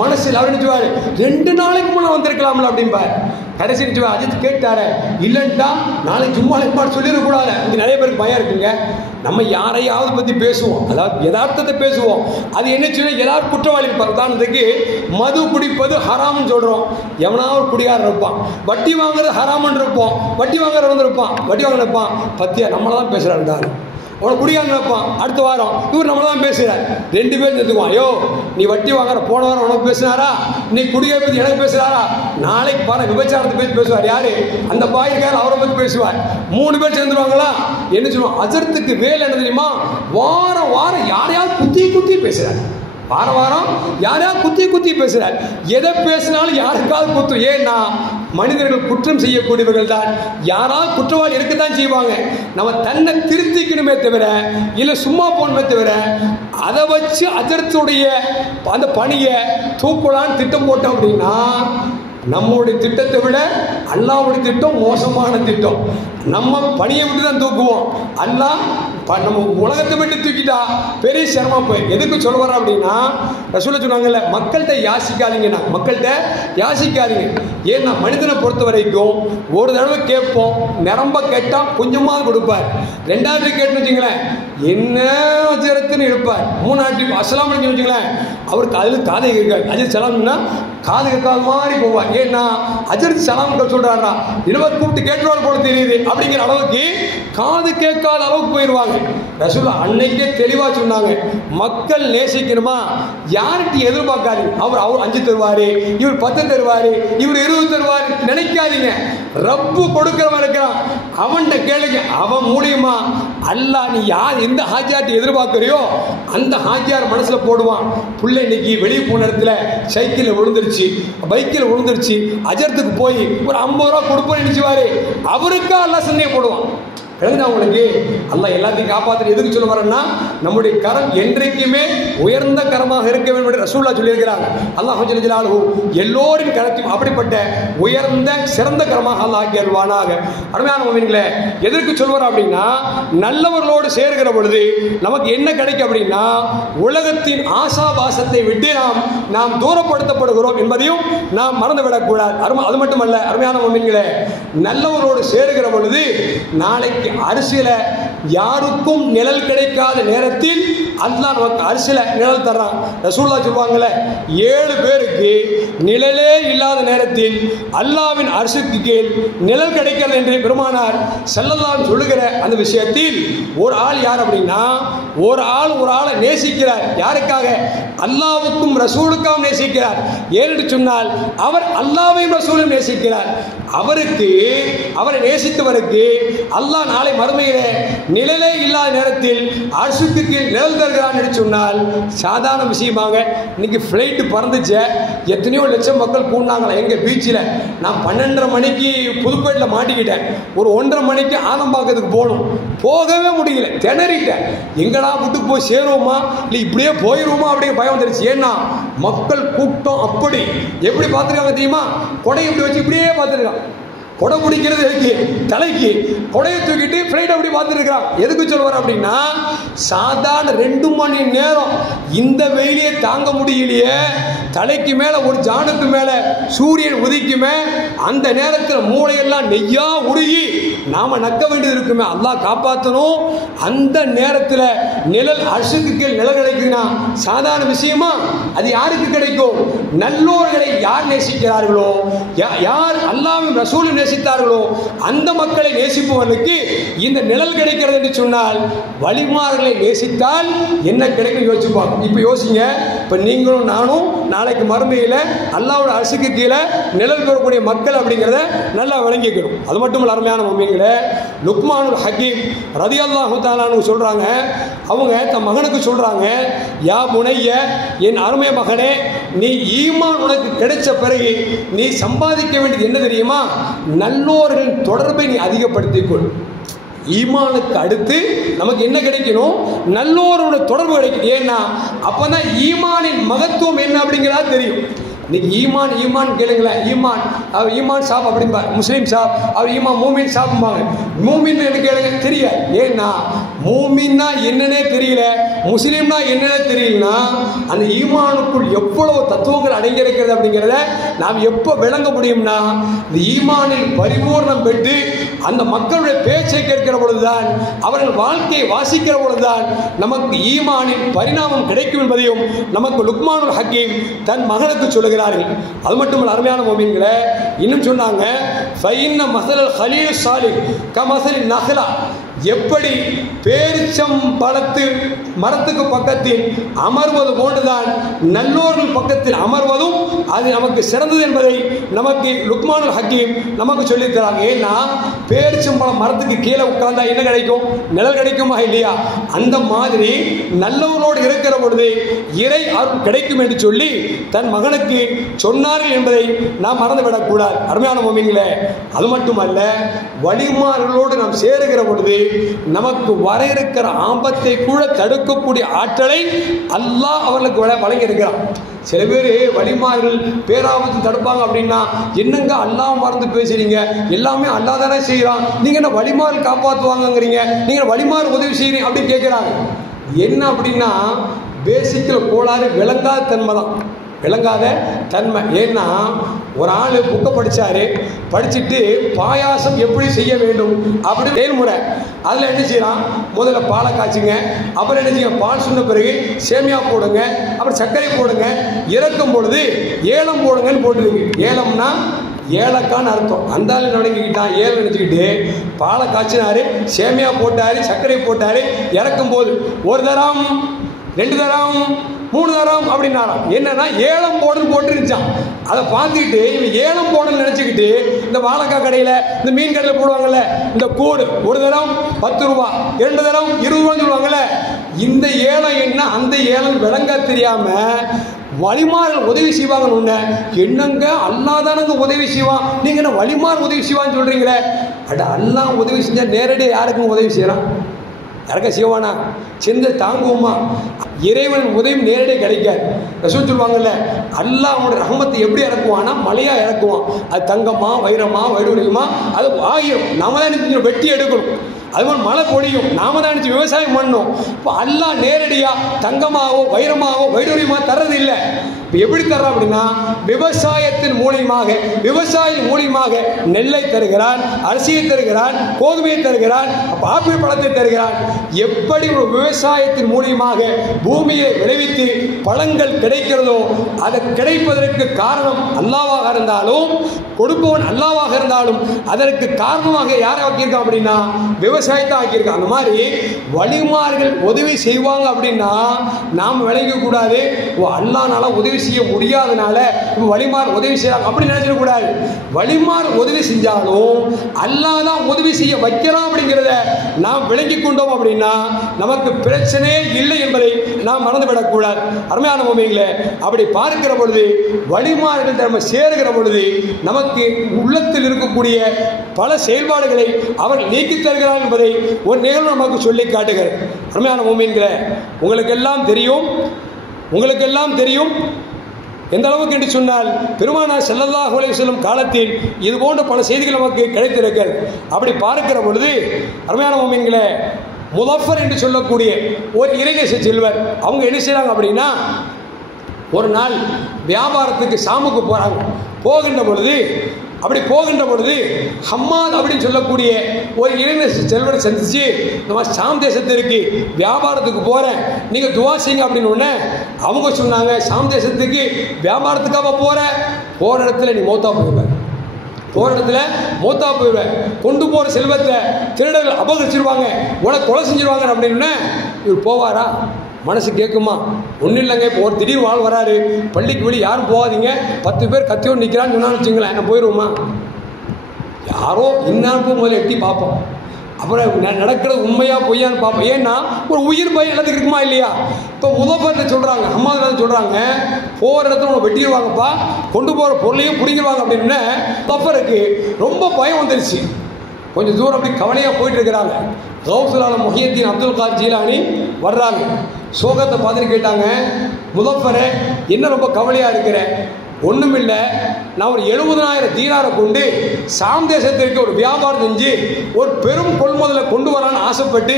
மனசு இல்லை. அவர் நினைச்சுவாரு 2 நாளைக்கு முன்னே வந்திருக்கலாம்ல அப்படின்பார். கடைசி நினைச்சுவார், அஜித் கேட்டாரு இல்லைன்ட்டா நாளைக்கு சும்மா சொல்லிடக்கூடாது. இங்கே நிறைய பேருக்கு பயம் இருக்குங்க. நம்ம யாரையாவது பற்றி பேசுவோம், அதாவது யதார்த்தத்தை பேசுவோம், அது என்ன சொல்ல ஏதாவது குற்றவாளி இருப்பார். உதாரணத்துக்கு மது குடிப்பது ஹராம்னு சொல்கிறோம், எவனாவது குடியார் இருப்பான். வட்டி வாங்குறது ஹராமன்னு இருப்போம், வட்டி வாங்குற இருப்பான், வட்டி வாங்க இருப்பான். பத்தியா நம்மளை தான் பேசுகிறாருந்தாரு, அவனை குடியாங்க நினைப்பான். அடுத்த வாரம் இவர் நம்மளை தான் பேசுகிறார். 2 பேர் சேர்த்துக்குவான், ஐயோ நீ வட்டி வாங்குற, போன வாரம் உனக்கு பேசுனாரா, நீ குடியை பற்றி எனக்கு பேசுகிறாரா, நாளைக்கு பாரு விபச்சாரத்தை பற்றி பேசுவார். யாரு அந்த பாயிருக்காரு, அவரை பற்றி பேசுவார். 3 பேர் சேர்ந்துருவாங்களா, என்ன சொல்லுவோம், அஜர்த்துக்கு வேலை என்ன தெரியுமா, வாரம் வாரம் யாரையாவது குத்தி பேசுகிறார். வாரம் வாரம் யாரையாவது குத்தி பேசுகிறார். எதை பேசினாலும் யாருக்காவது குத்தும். ஏன்னா மனிதர்கள் குற்றம் செய்யக்கூடியவர்கள் தான், யாராவது குற்றவாளி இருக்கத்தான் செய்வாங்க. நம்ம தன்னை திருத்திக்கணுமே தவிர இல்லை சும்மா போகணுமே தவிர அதை வச்சு அஜர்த்துடைய அந்த பணியை தூக்கலான்னு திட்டம் போட்டோம் அப்படின்னா நம்மளுடைய திட்டத்தை விட அல்லாஹ்வுடைய திட்டம் மோசமான திட்டம். நம்ம பணியை விட்டு தான் தூக்குவோம். அல்லாஹ் நம்ம உலகத்தை விட்டு தூக்கிட்டா பெரிய சிரமம் போய். எதுக்கு சொல்ல வரோம் அப்படின்னா, ரசூலுல்லாஹ் சொன்னாங்கல்ல, மக்கள்கிட்ட யாசிக்காதீங்கன்னா, மக்கள்கிட்ட யாசிக்காதீங்க. ஏன்னா மனிதனை பொறுத்த வரைக்கும் ஒரு தடவை கேட்போம், நிரம்ப கேட்டால் கொஞ்சமாவது கொடுப்பார். 2வது கேட்டுன்னு வச்சுங்களேன், என்ன வச்சுன்னு இருப்பார். 3வது அஸ்ஸலாமு அலைக்கும் வச்சுங்களேன், அவருக்கு அதில் காதை கேட்காது. அஜர் சலாம்னா காது கேட்காத மாதிரி போவார். ஏன்னா அஜர் சலாம் சொல்றாரா, இருவர் கூப்பிட்டு கேட்டுவார் போல தெரியுது அப்படிங்கிற அளவுக்கு காது கேட்காத அளவுக்கு போயிடுவாங்க. ரசூலுல்லாஹ் அன்னைக்கே தெளிவா சொன்னாங்க, மக்கள் நேசிக்கணுமா யார்கிட்ட எதிர்பார்க்காதீங்க. அவர் 5 தருவாரு, இவர் 10 தருவாரு, இவர் 20 தருவாரு நினைக்காதீங்க. ரப்பு கொடுக்கிறவன் இருக்கிறான், அவன்கிட்ட கேளுங்க. அவன் மூலியமா அல்லாஹ் நீ யார் எந்த ஹாஜியார்ட்ட எதிர்பார்க்கிறியோ அந்த ஹாஜியார் மனசுல போடுவான். புள்ள இன்னைக்கு வெளியே போன இடத்துல சைக்கிளில் விழுந்துருச்சு, பைக்கில் விழுந்துருச்சு, அஜர்த்துக்கு போய் ஒரு 50 ரூபா கொடுப்போன்னு நினைச்சுவாரு, அவருக்கா அல்லாஹ் சிந்தனை போடுவான். உங்களுக்கு அல்லாஹ் எல்லாத்தையும் காப்பாற்ற. எதுக்கு சொல்ல வரேன்னா, நம்முடைய கரம் என்றைக்குமே உயர்ந்த கரமாக இருக்க வேண்டும் என்று ரசூலுல்லாஹ் சொல்லியிருக்கிறாங்க. அல்லாஹ் ஜல்ல ஜலாலுஹு எல்லோரின் கரத்தையும் அப்படிப்பட்ட உயர்ந்த சிறந்த கரமாக அல்லாஹ் ஆக்கி அருள்வானாக. அருமையான முஃமின்களே, எதற்கு சொல்வார் அப்படின்னா, நல்லவர்களோடு சேர்கிற பொழுது நமக்கு என்ன கிடைக்கும் அப்படின்னா, உலகத்தின் ஆசாபாசத்தை விட்டு நாம் தூரப்படுத்தப்படுகிறோம் என்பதையும் நாம் மறந்துவிடக்கூடாது. அது மட்டுமல்ல அருமையான முஃமின்களே, நல்லவர்களோடு சேருகிற பொழுது நாளைக்கு அரிசியில யாருக்கும் நிழல் கிடைக்காத நேரத்தில் அல்லாஹ் நமக்கு அரிசியில நிழல் தர்றான். ரசூலுல்லாஹ் சொல்வாங்கல்ல, 7 பேருக்கு நிழலே இல்லாத நேரத்தில் அல்லாஹ்வின் அரிசிக்கு கீழ் நிழல் கிடைக்கிறது என்று பெருமானார் ஸல்லல்லாஹு அலைஹி சொல்லுகிற அந்த விஷயத்தில் ஒரு ஆள் யார் அப்படின்னா, ஒரு ஆளை நேசிக்கிறார். யாருக்காக? அல்லாஹ்வுக்கும் ரசூலுக்கும் நேசிக்கிறார். ஏனென்று சொன்னால் அவர் அல்லாஹ்வையும் ரசூலையும் நேசிக்கிறார். அவரை நேசித்தவருக்கு அல்லாஹ் நாளை மறுமையிலே நிழலே இல்லாத நேரத்தில் அரிசிக்கு கீழ் நிழல் தருகிறான் என்று சொன்னால் சாதாரண விஷயமாக. இன்னைக்கு ஃப்ளைட்டு பறந்துச்சு, எத்தனையோ லட்சம் மக்கள் கூடினாங்களா எங்கள் பீச்சில். நான் 12:30 மணிக்கு புதுப்பேட்டில் மாட்டிக்கிட்டேன். ஒரு 1:30 மணிக்கு ஆலம்பாக்கத்துக்கு போகணும், போகவே முடியல, திணறிட்டேன். எங்கடா விட்டு போய் சேருவோமா இல்லை இப்படியே போயிடுவோமா அப்படிங்கிற பயம் வந்துருச்சு. ஏன்னா மக்கள் கூட்டம் அப்படி எப்படி பார்த்துருக்காங்க தெரியுமா, கொடை இப்படி வச்சு இப்படியே பார்த்துருக்கான். கொடை பிடிக்கிறது தலைக்கு கொடையை தூக்கிட்டு ஃப்ளைட் அப்படி பார்த்துருக்கிறான். எதுக்கு சொல்லுவார் அப்படின்னா, சாதாரண 2 மணி நேரம் இந்த வெயிலே தாங்க முடியலையே, தலைக்கு மேலே ஒரு ஜானுக்கு மேலே சூரியன் உதிக்குமே, அந்த நேரத்தில் மூளையெல்லாம் நெய்யா உருகி நாம நக்க வேண்டியது இருக்குமே, அல்லாஹ் காப்பாற்றணும். அந்த நேரத்தில் நிழல் அரிசிக்கு கீழ் நிழல் கிடைக்குதுன்னா சாதாரண விஷயமா? அது யாருக்கு கிடைக்கும்? நல்லோர்களை யார் நேசிக்கிறார்களோ, யார் அல்லாஹ்வும் ரசூலும் நேசித்தார்களோ அந்த மக்களை நேசிப்பவர்களுக்கு இந்த நிழல் கிடைக்கிறது என்று சொன்னால், வழிமார்களை நேசித்தால் என்ன கிடைக்கும் யோசிச்சுப்பாங்க. இப்போ யோசிங்க, இப்போ நீங்களும் நானும் நாளைக்கு மறுமையில் அல்லாஹ்வோட அரிசிக்கு கீழே நிழல் பெறக்கூடிய மக்கள் அப்படிங்கிறத நல்லா விளங்கிக்கணும். அது மட்டும் அருமையான முஃமின்களே, மொழிகளை லுக்மானுல் ஹக்கீம் ரலியல்லாஹு தஆலா அன்ஹு சொல்கிறாங்க. அவங்க தன் மகனுக்கு சொல்கிறாங்க, யா புனைய, என் அருமை மகனே, நீ ஈமான் உனக்கு கிடைச்ச பிறகு நீ சம்பாதிக்க வேண்டியது என்ன தெரியுமா? நல்லோர்களின் தொடர்பை நீ அதிகப்படுத்திக்கொள். ஈமானுக்கு அடுத்து நமக்கு என்ன கிடைக்கணும்? நல்லோரோட தொடர்பு கிடைக்கும். ஏன்னா அப்பதான் ஈமானின் மகத்துவம் என்ன அப்படிங்கிறதா தெரியும். இன்னைக்கு ஈமான் ஈமான் கேளுங்களேன். ஈமான் அவர் ஈமான் சாப் அப்படிம்பார், முஸ்லீம் சாப், அவர் ஈமான் மூமின் சாப்பிடுவாங்க. மூமின் என்ன கேளுங்க தெரியாது. ஏன்னா மூமின்னா என்னன்னே தெரியல, முஸ்லீம்னா என்னன்னே தெரியலனா அந்த ஈமானுக்குள் எவ்வளவு தத்துவங்கள் அடங்கியிருக்கிறது அப்படிங்கிறத நாம் எப்போ விளங்க முடியும்னா, இந்த ஈமானில் பரிபூர்ணம் பெற்று அந்த மக்களுடைய பேச்சை கேட்கிற பொழுதுதான், அவர்கள் வாழ்க்கையை வாசிக்கிற பொழுதுதான் நமக்கு ஈமானின் பரிணாமம் கிடைக்கும் என்பதையும் நமக்கு லுக்மானுல் ஹக்கீம் தன் மகனுக்கு சொல்லுகிறார்கள். அது மட்டுமல்ல அருமையான மோமின்களே, இன்னும் சொன்னாங்க, ஃபைன்ன மஸலல் ஹலீல் சாலிஹ் கமஸலின் நஹ்லா, எப்படி பேரிச்சம் பழத்து மரத்துக்கு பக்கத்தில் அமர்வது போன்றுதான் நல்லோர்கள் பக்கத்தில் அமர்வதும் அது நமக்கு சிறந்தது என்பதை நமக்கு லுக்மானுல் ஹக்கீம் நமக்கு சொல்லித்தராங்க. ஏன்னா பேரிச்சம்பழம் மரத்துக்கு கீழே உட்கார்ந்தா என்ன கிடைக்கும்? நிழல் கிடைக்குமா இல்லையா? அந்த மாதிரி நல்லவர்களோடு இருக்கிற பொழுது இறை அருள் கிடைக்கும் என்று சொல்லி தன் மகனுக்கு சொன்னார்கள் என்பதை நாம் மறந்துவிடக்கூடாது. அருமையான மோமின்களே, அது மட்டுமல்ல, வலிமார்களோடு நாம் சேருகிற பொழுது நமக்கு வர இருக்கிற ஆபத்தை கூட தடுக்கக்கூடிய ஆற்றலை அல்லாஹ் அவர்களுக்கு வழங்கி இருக்கிறான். சில பேர் வலிமார்கள் பேராபத்து தடுப்பாங்க அப்படின்னா, என்னங்க அல்லாஹ் மறந்து பேசுறீங்க, எல்லாமே அல்லாஹ் தானே செய்யறான், நீங்க என்ன வலிமார்கள் காப்பாற்றுவாங்கங்கிறீங்க, நீங்க வலிமார் உதவி செய்யறீங்க அப்படின்னு கேட்கிறாங்க. என்ன அப்படின்னா பேசிக்கல் கோளாறு, விளங்காத தன்மை தான், விளங்காத தன்மை. ஏன்னா ஒரு ஆள் புக்கை படித்தாரு, படிச்சுட்டு பாயாசம் எப்படி செய்ய வேண்டும் அப்படி செயல்முறை, அதில் என்ன செய்யலாம்? முதல்ல பாலை காய்ச்சுங்க, அப்புறம் என்ன செய்ய, பால் சொன்ன பிறகு சேமியா போடுங்க, அப்புறம் சர்க்கரை போடுங்க, இறக்கும் பொழுது ஏலம் போடுங்கன்னு போட்டுருக்கு. ஏலம்னா ஏலக்கான்னு அர்த்தம். அந்த ஆள் நடங்கிக்கிட்டான், ஏலம் நினச்சிக்கிட்டு பாலை காய்ச்சினாரு, சேமியா போட்டாரு, சர்க்கரை போட்டாரு, இறக்கும் போது ஒரு தரம், 2 தரம், 3 தரம் அப்படின்னாராம். என்னன்னா ஏலம் போடுன்னு போட்டுருந்துச்சான். அதை பார்த்துக்கிட்டு இவன் ஏலம் போடணும்னு நினச்சிக்கிட்டு இந்த வாழைக்காய் கடையில், இந்த மீன் கடையில் போடுவாங்கல்ல, இந்த கூடு ஒரு தரம் 10 ரூபா, 2 தரம் 20 ரூபான்னு சொல்லுவாங்கல்ல, இந்த ஏலம் என்ன அந்த ஏலம் விளங்க தெரியாம வலிமார்கள் உதவி செய்வாங்கன்னு, என்னங்க அல்லாஹ் தானங்க உதவி செய்வான், நீங்க என்ன வலிமார் உதவி செய்வான்னு சொல்றீங்களே? அட அல்லாஹ் உதவி செஞ்சா நேரடியாக யாருக்கும் உதவி செய்யறான்? யாருக்க செய்வானா? செஞ்ச தாங்குவோமா? இறைவன் உதவி நேரடியாக கிடைக்காது. ரசூல் சொல்லுவாங்கல்ல, அல்லாஹ் அவனோட ரஹமத்தை எப்படி இறக்குவானா? மழையா இறக்குவான். அது தங்கமா, வைரமா, வைடூரியமா, அது ஆகிரும். நாம தான் நினைச்சு வெட்டி எடுக்கணும். அது மாதிரி மழை பொழியும், நாம தான் நினைச்சு விவசாயம் பண்ணணும். இப்போ அல்லாஹ் நேரடியாக தங்கமாகவோ வைரமாகவோ வைடூரியமா தர்றது இல்லை. இப்போ எப்படி தர்றா அப்படின்னா, விவசாயத்தின் மூலியமாக, விவசாயின் மூலியமாக நெல்லை தருகிறான், அரிசியை தருகிறான், கோதுமையை தருகிறான், ஆப்பிள் பழத்தை தருகிறான். எப்படி ஒரு விவசாயத்தின் மூலியமாக பூமியை விளைவித்து பழங்கள் கிடைக்கிறதோ, அதை கிடைப்பதற்கு காரணம் அல்லாஹ்வாக இருந்தாலும், கொடுப்பவன் அல்லாஹ்வாக இருந்தாலும், அதற்கு காரணமாக யாரை ஆக்கியிருக்கான் அப்படின்னா விவசாயத்தை ஆக்கியிருக்கான். அந்த மாதிரி வலிமார்கள் உதவி செய்வாங்க அப்படின்னா நாம் விளங்கக்கூடாது, அல்லாஹ்னால உதவி செய்ய முடியாதனால வலிமார் உதவி செய்யறாங்க அப்படி நினைச்சிடக்கூடாது. வலிமார் உதவி செஞ்சாலும் அல்லாஹ் தான் உதவி செய்ய வைக்கிறான் அப்படிங்கிறத நாம் விளங்கி கொண்டோம் அப்படின்னா நமக்கு பிரச்சனையே இல்லை என்பதை நாம் மறந்துவிடக்கூடாது. அருமையான மோமிகளே, அப்படி பார்க்கிற பொழுது வலிமார்கள் நம்ம சேருகிற பொழுது நமக்கு உள்ளத்தில் இருக்கக்கூடிய பல செயல்பாடுகளை அவர் நீக்கி தருகிறார் என்பதை ஒரு நிகழ்வு நமக்கு சொல்லி காட்டுகிறது. அருமையான மோமிகளே, உங்களுக்கெல்லாம் தெரியும் எந்த அளவுக்கு என்று சொன்னால், பெருமானார் ஸல்லல்லாஹு அலைஹி வஸல்லம் காலத்தில் இது போன்ற பல செய்திகள் நமக்கு கிடைத்திருக்கிறது. அப்படி பார்க்கிற பொழுது அருமையான மோமின்களே, முலஃபர் என்று சொல்லக்கூடிய ஒரு இறைநேச செல்வர் அவங்க என்ன செய்றாங்க அப்படின்னா, ஒரு நாள் வியாபாரத்துக்கு ஷாமுக்கு போகிறாங்க. போகின்ற பொழுது ஹம்மாத் அப்படின்னு சொல்லக்கூடிய ஒரு இளைஞர் செல்வரை சந்திச்சு, இந்த மாதிரி ஷாம் தேசத்திற்கு வியாபாரத்துக்கு போகிறேன், நீங்கள் துவா செய்யுங்க அப்படின்னு ஒன்று அவங்க சொன்னாங்க. ஷாம் தேசத்துக்கு வியாபாரத்துக்காக போகிற இடத்துல நீ மௌத்தா போயிடுவேன், கொண்டு போகிற செல்வத்தை திருடர்கள் அபகரிச்சிருவாங்க, உனக்கு கொலை செஞ்சிருவாங்க அப்படின்னு இவர் போவாரா? மனசு கேட்குமா? ஒன்றும் இல்லைங்க. இப்போ ஒரு திடீர் வாழ் வராரு, பள்ளிக்கு வெளியே யாரும் போகாதீங்க, 10 பேர் கத்தியோடு நிற்கிறான்னு சொன்னான்னு வச்சுங்களேன், என்ன போயிடுவோமா? யாரோ இன்னான்னு முதல்ல எட்டி பார்ப்போம், அப்புறம் நடக்கிறது உண்மையா பொய்யான்னு பார்ப்போம். ஏன்னா ஒரு உயிர் பயம் எல்லாத்துக்கு இருக்குமா இல்லையா? இப்போ முதல்ல சொல்கிறாங்க, அம்மா சொல்கிறாங்க, போகிற இடத்துல உங்களை வெட்டிடுவாங்கப்பா, கொண்டு போகிற பொருளையும் பிடிங்கிடுவாங்க அப்படின்னு பப்பருக்கு ரொம்ப பயம் வந்துருச்சு. கொஞ்சம் தூரம் அப்படி கவலையாக போயிட்டு இருக்கிறாங்க. கௌசுல் ஆலம் முஹியத்தீன் அப்துல் காதர் ஜீலானி வர்றாங்க. சோகத்தை பார்த்துட்டு கேட்டாங்க, முதல்வரே என்ன ரொம்ப கவலையாக இருக்கிற? ஒன்றுமில்லை, நான் ஒரு 70,000 தீனாரை கொண்டு சாம் தேசத்திற்கு ஒரு வியாபாரம் செஞ்சு ஒரு பெரும் கொள்முதலை கொண்டு வரலான்னு ஆசைப்பட்டு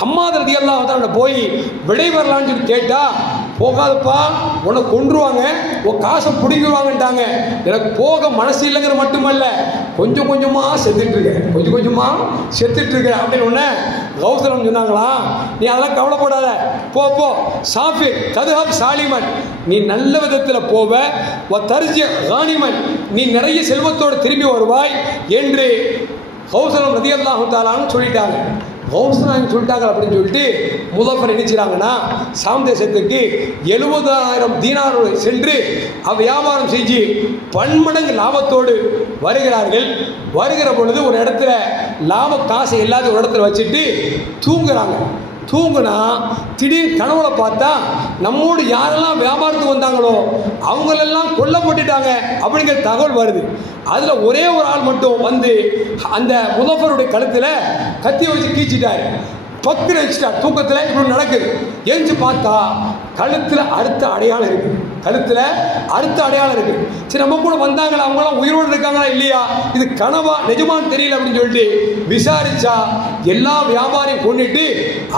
ஹம்மாத் ரலியல்லாஹு அன்ஹு போய் விடை வரலான்னு சொல்லி கேட்டால், போகாதப்பா உன்னை கொன்றுவாங்க, உன் காசை பிடிங்கிடுவாங்கன்ட்டாங்க. எனக்கு போக மனசு இல்லைங்கிற மட்டுமல்ல, கொஞ்சம் கொஞ்சமாக செத்துட்ருக்கேன், கொஞ்சம் கொஞ்சமாக செத்துட்ருக்கேன் அப்படின்னு ஒன்று கௌசலம் சொன்னாங்களா, நீ அதெல்லாம் கவலைப்படாத, போ சாஃபிர் கதுஹப் சாலிமன், நீ நல்ல விதத்தில் போவ, தர்ஜி கானிமன், நீ நிறைய செல்வத்தோடு திரும்பி வருவாய் என்று கௌசலம் ரலியல்லாஹு தஆலான்னு சொல்லிட்டாங்க. கௌசலம் சொல்லிட்டாங்க அப்படின்னு சொல்லிட்டு முதல்வர் நினைச்சாங்கன்னா சாம் தேசத்துக்கு 70,000 தீனார் சென்று வியாபாரம் செஞ்சு பன்மடங்கு லாபத்தோடு வருகிறார்கள். வருகிற பொழுது ஒரு இடத்துல லாப காசை எல்லாத்தையும் ஒரு இடத்துல வச்சுட்டு தூங்குறாங்க. தூங்குனா திடீர்னு கனவுல பார்த்தா நம்மோடு யாரெல்லாம் வியாபாரத்துக்கு வந்தாங்களோ அவங்களெல்லாம் கொல்லப்பட்டுட்டாங்க அப்படிங்கிற தகவல் வருது. அதில் ஒரே ஒரு ஆள் மட்டும் வந்து அந்த முதல்வருடைய கழுத்தில் கத்தி வச்சு கீச்சிட்டாரு, பக்குன்னு வச்சுட்டார். தூக்கத்தில் இப்படி நடக்குது. எழுந்து பார்த்தா கழுத்தில் அடுத்த அடையாளம் இருக்குது, கழுத்தில் அடுத்த அடையாளம் இருக்குது. சரி, நம்ம கூட வந்தாங்களா, அவங்களாம் உயிரோடு இருக்காங்களா இல்லையா, இது கனவா நிஜமானு தெரியல அப்படின்னு சொல்லிட்டு விசாரிச்சா எல்லா வியாபாரியும் கொண்டுட்டு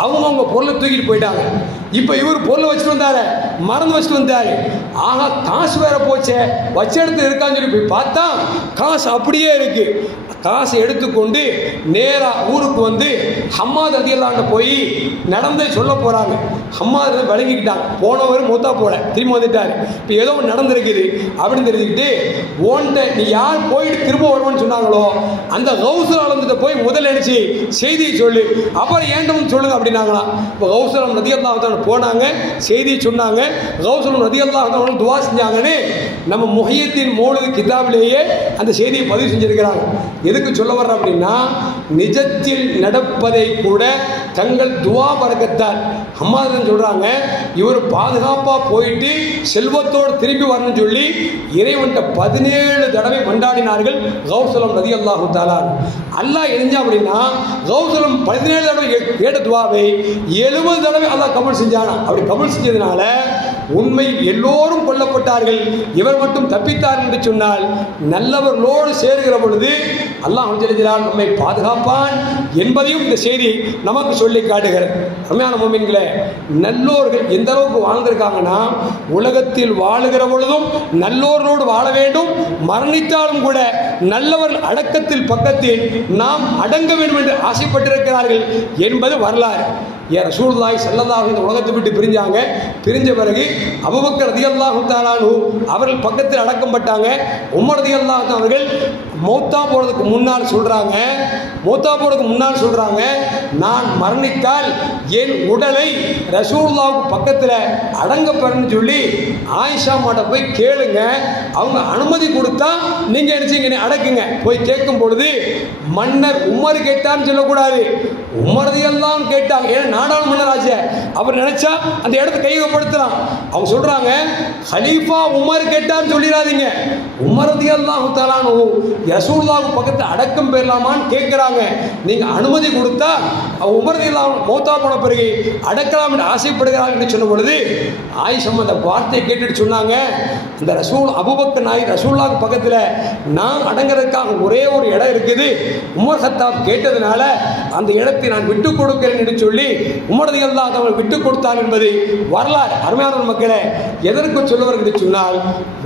அவங்கவுங்க பொருளை தூக்கிட்டு போயிட்டாங்க. இப்போ இவர் பொருளை வச்சுட்டு வந்தாரு, மறந்து வச்சுட்டு வந்தாரு. ஆகா, காசு வேற போச்சே, வச்ச இடத்துல இருக்கான்னு சொல்லி போய் பார்த்தா காசு அப்படியே இருக்கு. காசை எடுத்துக்கொண்டு நேராக ஊருக்கு வந்து ஹம்மாத் ரலியல்லாஹு போய் நடந்தே சொல்ல போகிறாங்க. ஹம்மாத் விளங்கிக்கிட்டாங்க, போனவர் மூத்தா போல திரும்ப வந்துட்டார், இப்போ ஏதோ நடந்திருக்குது அப்படின்னு தெரிஞ்சுக்கிட்டு, ஓன்ட்ட நீ யார் போயிட்டு திரும்ப வருவான்னு சொன்னாங்களோ அந்த கௌசுல் ஆலம்கிட்ட போய் முதல் நினைச்சு செய்தியை சொல்லு, அப்புறம் ஏண்டம்னு சொல்லுங்க அப்படின்னாங்களாம். இப்போ கௌசுல் ஆலம் ரலியல்லாஹு போனாங்க, செய்தியை சொன்னாங்க. கௌசுல் ரலியல்லாஹு துவா செஞ்சாங்கன்னு நம்ம முஹியத்தீன் மௌலிது கிதாபிலேயே அந்த செய்தியை பதிவு செஞ்சிருக்கிறாங்க. எதுக்கு சொல்ல வர்ற அப்படின்னா, நிஜத்தில் நடப்பதை கூட தங்கள் துவா பரக்கத்தால் அம்மாதான் சொல்றாங்க, இவர் பாதுகாப்பாக போயிட்டு செல்வத்தோடு திரும்பி வரணும்னு சொல்லி இறைவன்கிட்ட 17 தடவை மண்டாடினார்கள் கௌசுல் ரலியல்லாஹு தஆலா. அல்லாஹ் எரிஞ்சா அப்படின்னா கௌசுல் 17 தடவை கேட்ட துவாவை 70 தடவை அல்லாஹ் கபூல் செஞ்சானா. அப்படி கபூல் செஞ்சதுனால உண்மை எல்லோரும் கொல்லப்பட்டார்கள், இவர் மட்டும் தப்பித்தார் என்று சொன்னால் நல்லவர்களோடு சேருகிற பொழுது அல்லாஹ் நம்மை பாதுகாப்பான் என்பதையும் இந்த செய்தி நமக்கு சொல்லி காட்டுகிறது. அருமையான முஃமின்களே, நல்லோர்கள் எந்த அளவுக்கு வாழ்ந்திருக்காங்கன்னா, உலகத்தில் வாழுகிற பொழுதும் நல்லோர்களோடு வாழ வேண்டும், மரணித்தாலும் கூட நல்லவர்கள் அடக்கத்தில் பக்கத்தில் நாம் அடங்க வேண்டும் என்று ஆசைப்பட்டிருக்கிறார்கள் என்பது வரலாறு. ரசூலுல்லாஹி ஸல்லல்லாஹு அலைஹி வஸல்லம் உலகத்தை விட்டு பிரிஞ்சாங்க. பிரிஞ்ச பிறகு அபூபக்கர் ரலியல்லாஹு தஆலா அன்ஹு அவர்கள் பக்கத்தில் அடக்கப்பட்டாங்க. உமர் ரலியல்லாஹு தஆலா அவர்கள் மௌத்தா போறதுக்கு முன்னால் சொல்றாங்க, நான் மரணித்தால் என் உடலை ரசூலுல்லாஹ்வுக்கு பக்கத்தில் அடங்கப்படணும்னு சொல்லி ஆயிஷா மாட்ட போய் கேளுங்க, அவங்க அனுமதி கொடுத்தா நீங்க என்ன அடக்குங்க. போய் கேட்கும் பொழுது மன்னர் உமர் கேட்டான்னு சொல்லக்கூடாது, உமர் ரலியல்லாஹு கேட்டாங்க. ஏன்னா நாடாளுமன்ற ஆட்சி, அவர் நினைச்சா அந்த இடத்தை கையகப்படுத்தலாம். அவங்க சொல்றாங்க, ஹலீஃபா உமர் கேட்டான்னு சொல்லிடாதீங்க, உமர் ரலியல்லாஹு தஆலா ரசூலுல்லாஹ்வுக்கு பக்கத்தில் அடக்கம் பெறலாமான்னு கேட்குறாங்க. நீங்கள் அனுமதி கொடுத்தா உமர் ரலியல்லாஹு மௌத்தா போன பிறகு அடக்கலாம் என்று ஆசைப்படுகிறார்கள் என்று சொன்ன பொழுது ஆயிஷா அந்த வார்த்தையை கேட்டுட்டு சொன்னாங்க, இந்த அபூபக்கர் நாய் ரசூலுல்லாஹ்வுக்கு பக்கத்தில் நான் அடங்கிறதுக்காக ஒரே ஒரு இடம் இருக்குது, உமர் கத்தாப் கேட்டதுனால அந்த இடத்தை நான் விட்டுக் கொடுக்கிறேன் என்று சொல்லி உமர் ரலியல்லாஹு அவர்கள் விட்டுக் கொடுத்தார் என்பது வரலாறு. அருமையான மக்களே, எதற்கு சொல்லுவார்கள் என்று சொன்னால்,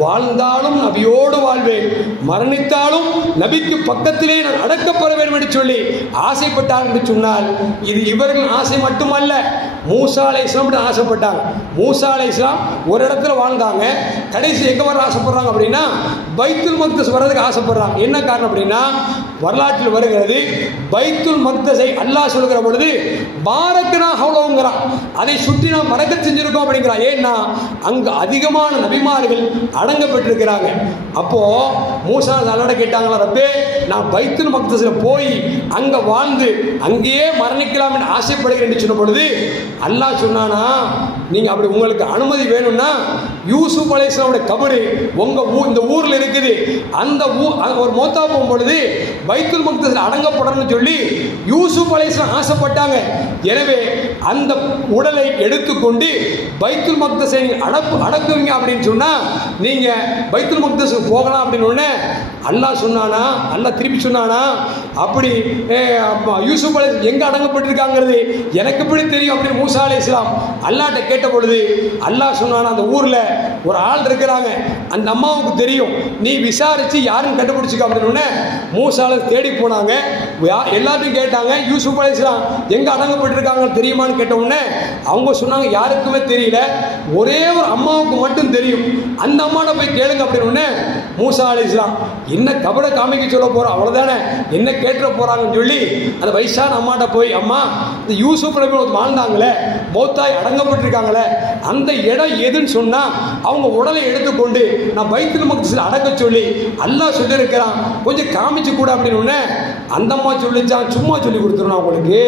வாழ்ந்தாலும் நபியோடு வாழ்வேன், மரணித்தாலும் நபிக்கு பக்கத்திலே நான் அடக்கப்பட வேண்டும் என்று சொல்லி ஆசைப்பட்டார் என்று சொன்னால், இது இவர்கள் ஆசை மட்டுமல்ல, மூசா அலைஹிஸ்ஸலாம் ஆசைப்பட்டாங்க. மூசா அலைஹிஸ்ஸலாம் ஒரு இடத்துல வாழ்ந்தாங்க. கடைசி எங்கே வர ஆசைப்படுறாங்க அப்படின்னா பைத்துல் மக்தஸ் வர்றதுக்கு ஆசைப்படுறாங்க. என்ன காரணம் அப்படின்னா வரலாற்றில் வருகிறது, பைத்துல் மக்தஸை அல்லாஹ் சொல்கிற பொழுது பாரக்னா ஹவ்லவுங்கிறான், அதை சுற்றி நாம் பரக்கத் செஞ்சிருக்கோம் அப்படிங்கிறான். ஏன்னா அங்கே அதிகமான நபிமார்கள் அடங்கப்பட்டிருக்கிறாங்க. அப்போ மூசா அல்லாஹ்ட கேட்டாங்களா, ரப்பே நான் பைத்துல் மக்தஸில் போய் அங்கே வாழ்ந்து அங்கேயே மரணிக்கலாம் என்று ஆசைப்படுகிறேன் என்று சொன்ன பொழுது அல்லாஹ் சொன்னானா, நீங்கள் அப்படி உங்களுக்கு அனுமதி வேணும்னா யூசுப் அலைஹிஸ்ஸலாமுடைய கபரு இந்த ஊரில் இருக்குது, அந்த ஒரு மௌத்தா போகும் பொழுது பைத்துல் மக்தஸில் அடங்கப்படணும்னு சொல்லி யூசுப் அலைஹிஸ்ஸலாம் ஆசைப்பட்டாங்க. எனவே அந்த உடலை எடுத்துக்கொண்டு பைத்துல் மக்தஸை அடக்குவீங்க அப்படின்னு சொன்னா நீங்க பைத்துல் மக்தஸுக்கு போகலாம் அப்படின்னு உடனே அல்லாஹ் சொன்னானா, அல்லாஹ் திருப்பி சொன்னானா, அப்படி யூசுப் அலைஹிஸ்ஸலாம் எங்க அடங்கப்பட்டிருக்காங்கிறது எனக்கு எப்படி தெரியும் அப்படின்னு மூசா அலைஹிஸ்ஸலாம் அல்லாஹ்ட்ட கேட்ட பொழுது அல்லாஹ் சொன்னானா, அந்த ஊர்ல ஒரு ஆள் இருக்கிறாங்க, அந்த அம்மாவுக்கு தெரியும், நீ விசாரிச்சு யாருன்னு கண்டுபிடிச்சிக்க அப்படின்னு மூசா தேடி போனாங்க. எல்லாத்தையும் கேட்டாங்க, யூசுப் அலைஹிஸ்ஸலாம் எங்க அடங்கப்பட்டிருக்காங்க தெரியுமான்னு கேட்ட உடனே அவங்க சொன்னாங்க யாருக்குமே தெரியல, ஒரே ஒரு அம்மாவுக்கு மட்டும் தெரியும், அந்த அம்மாவை போய் கேளுங்க அப்படின்னு மூசா அலைஹிஸ்ஸலாம் என்ன கபரை காமிக்க சொல்ல போறோம், அவ்வளவுதானே என்ன கேட்டுற போறாங்கன்னு சொல்லி அந்த வயசான அம்மாட்ட போய், அம்மா இந்த யூசுப் நபி வாழ்ந்தாங்களே மௌத்தாய் அடங்கப்பட்டிருக்காங்களே அந்த இடம் எதுன்னு சொன்னா அவங்க உடலை எடுத்துக்கொண்டு நான் பைத்துல் மக்தஸில் அடக்க சொல்லி அல்லாஹ் சொல்லியிருக்கிறான், கொஞ்சம் காமிச்சு கூட அப்படின்னு அந்த அம்மா சொல்லிச்சான், சும்மா சொல்லி கொடுத்துருவா உங்களுக்கு,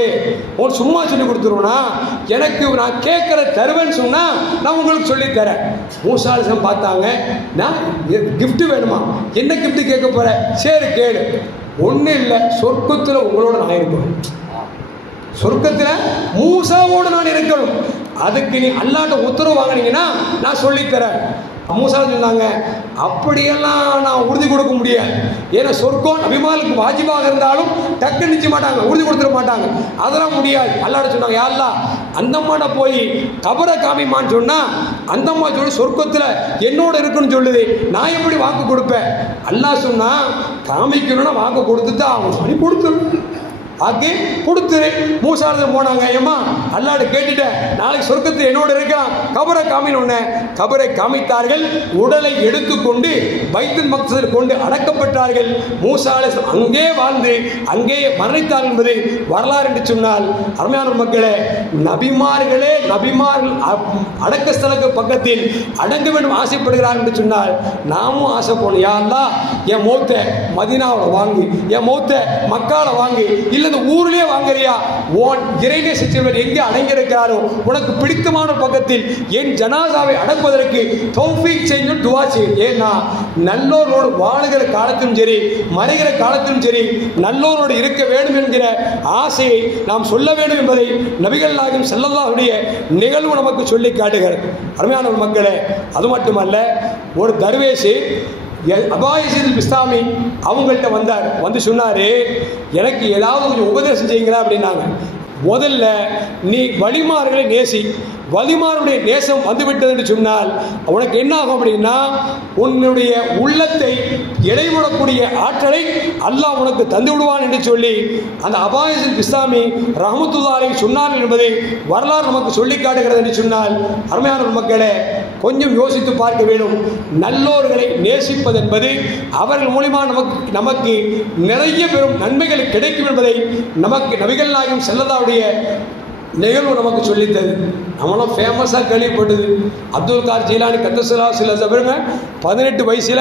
சும்மா சொல்லி கொடுத்துருவா, எனக்கு நான் கேட்கிற தருவேன்னு சொன்னா நான் உங்களுக்கு சொல்லி தரேன். மூசா அலைஹிஸ்ஸலாம் பார்த்தாங்க, நான் கிஃப்ட் வேணுமா, என்ன கிஃப்ட் கேட்க போற, சரி கேளு, ஒன்றும் இல்லை, சொர்க்கத்தில் உங்களோட நான் இருக்கணும், சொர்க்கத்தில் மூசாவோடு நான் இருக்கணும், அதுக்கு நீ அல்லாஹ்ட்ட உத்தரவு வாங்கினீங்கன்னா நான் சொல்லித்தரேன். மூசா சொன்னாங்க, அப்படியெல்லாம் நான் உறுதி கொடுக்க முடியாது, ஏன்னா சொர்க்கம் நபிமார்களுக்கு வாஜிபாக இருந்தாலும் டக்கு நிச்சய மாட்டாங்க, உறுதி கொடுத்துட மாட்டாங்க, அதெல்லாம் முடியாது. அல்லாஹ்ட்ட சொன்னாங்க, யா அல்லாஹ் அந்த அம்மாட்ட போய் கபரை காமிமான்னு சொன்னா அந்த அம்மா சொல்லி சொர்க்கத்தில் என்னோட இருக்குன்னு சொல்லுது, நான் எப்படி வாக்கு கொடுப்பேன்? அல்லாஹ் சொன்னா காமிக்கணும்னா வாக்கு கொடுத்துட்டு அவன் சொல்லி கொடுத்துரு, ஆக்கி கொடுத்துரு. மூசா போனாங்க, ஏமா அல்லாஹ்ட்ட கேட்டுட்டேன், நாளைக்கு சொர்க்கத்தில் என்னோட இருக்கலாம், கபரை காமினோன்னு கபரை காமித்தார்கள். உடலை எடுத்துக்கொண்டு பைத்துல் மக்தஸில் கொண்டு அடக்கப்பட்டார்கள். மூசா அலைஹிஸ்ஸலாம் அங்கே வாழ்ந்து அங்கே மரணித்தார் என்பது வரலாறு என்று சொன்னால், அருமையான மக்களே, நபிமார்கள் அடக்க ஸ்தலத்துக்கு பக்கத்தில் அடங்க வேண்டும் ஆசைப்படுகிறார் என்று சொன்னால் நாமும் ஆசைப்படணும். யா அல்லாஹ் என் மௌத்தை மதீனாவில் வாங்கி, என் மௌத்தை மக்காவில் வாங்கி, இல்லை இந்த ஊர்லயே வாங்குறியா, உன் இறைநேச செல்வர் எங்கே அடங்கியிருக்கிறாரோ உனக்கு பிடித்தமான பக்கத்தில் என் ஜனாசாவை அடக்குவதற்கு தௌஃபீக் செய்யணும், துவா செய்யும். ஏன்னா நல்லோரோடு வாழுகிற காலத்திலும் சரி மறைகிற காலத்திலும் சரி நல்லோரோடு இருக்க வேண்டும் என்கிற ஆசையை நாம் சொல்ல வேண்டும் என்பதை நபிகள் நாயகம் ஸல்லல்லாஹு அலைஹி நிகழ்வு நமக்கு சொல்லி காட்டுகிறது. அருமையான மக்களே, அது மட்டுமல்ல, ஒரு தர்வேஷி அபாயிசில் பிஸ்தாமி அவங்கள்ட்ட வந்தார், வந்து சொன்னார், எனக்கு ஏதாவது கொஞ்சம் உபதேசம் செய்யுங்களா அப்படின்னாங்க. முதல்ல நீ வலிமார்களை நேசி, வலிமாருடைய நேசம் வந்துவிட்டது என்று சொன்னால் உனக்கு என்ன ஆகும் அப்படின்னா உன்னுடைய உள்ளத்தை இடைவிடக்கூடிய ஆற்றலை அல்லாஹ் உனக்கு தந்து விடுவான் என்று சொல்லி அந்த அபாயிசில் பிஸ்தாமி ரஹ்மத்துல்லாஹி அலைஹி சொன்னார்கள் என்பதை வரலாறு நமக்கு சொல்லி காட்டுகிறது என்று சொன்னால், அருமையான மக்களே, கொஞ்சம் யோசித்து பார்க்க வேண்டும். நல்லோர்களை நேசிப்பது என்பது அவர்கள் மூலமாக நமக்கு நிறைய பெரும் நன்மைகள் கிடைக்கும் என்பதை நமக்கு நபிகள் நாயகம் ஸல்லல்லாஹு அலைஹி நிகழ்வு நமக்கு சொல்லித்தது. நம்மளும் ஃபேமஸாக கேள்விப்பட்டது, அப்துல் கார் ஜீலானி கத்தசலா சில பேருங்க 18 வயசில்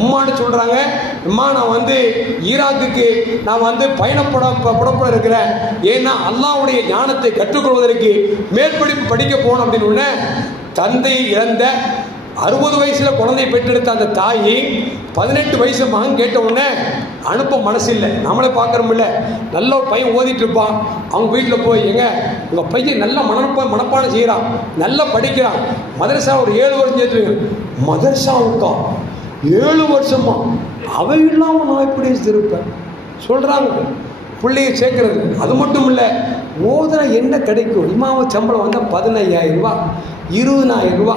உம்மான்னு சொல்கிறாங்க, அம்மா நான் ஈராக்குக்கு நான் புறப்பட இருக்கிறேன், ஏன்னா அல்லாஹ்வுடைய ஞானத்தை கற்றுக்கொள்வதற்கு மேற்படிப்பு படிக்க போகணும் அப்படின்னு தந்தை இழந்த 60 வயசில் குழந்தையை பெற்றெடுத்த அந்த தாய் 18 வயசு மகன் கேட்ட உடனே அனுப்ப மனசு இல்லை. நம்மளே பார்க்குறோம்ல, நல்ல ஒரு பையன் ஓதிட்டு இருப்பான், அவங்க வீட்டில் போய் எங்க உங்கள் பையன் நல்ல மனப்பாடம் செய்கிறான், நல்லா படிக்கிறான், மதரசா ஒரு 7 வருஷம் சேர்த்துவீங்க. மதரசாவுக்கா 7 வருஷமா? அவை இல்லாமல் நான் எப்படி இருப்பேன் சொல்கிறாங்க. பிள்ளையை சேர்க்கறது அது மட்டும் இல்லை, ஓதுனா என்ன கிடைக்கும்? இமாம சம்பளம் வந்தால் 15,000 ரூபா, 20,000 ரூபா,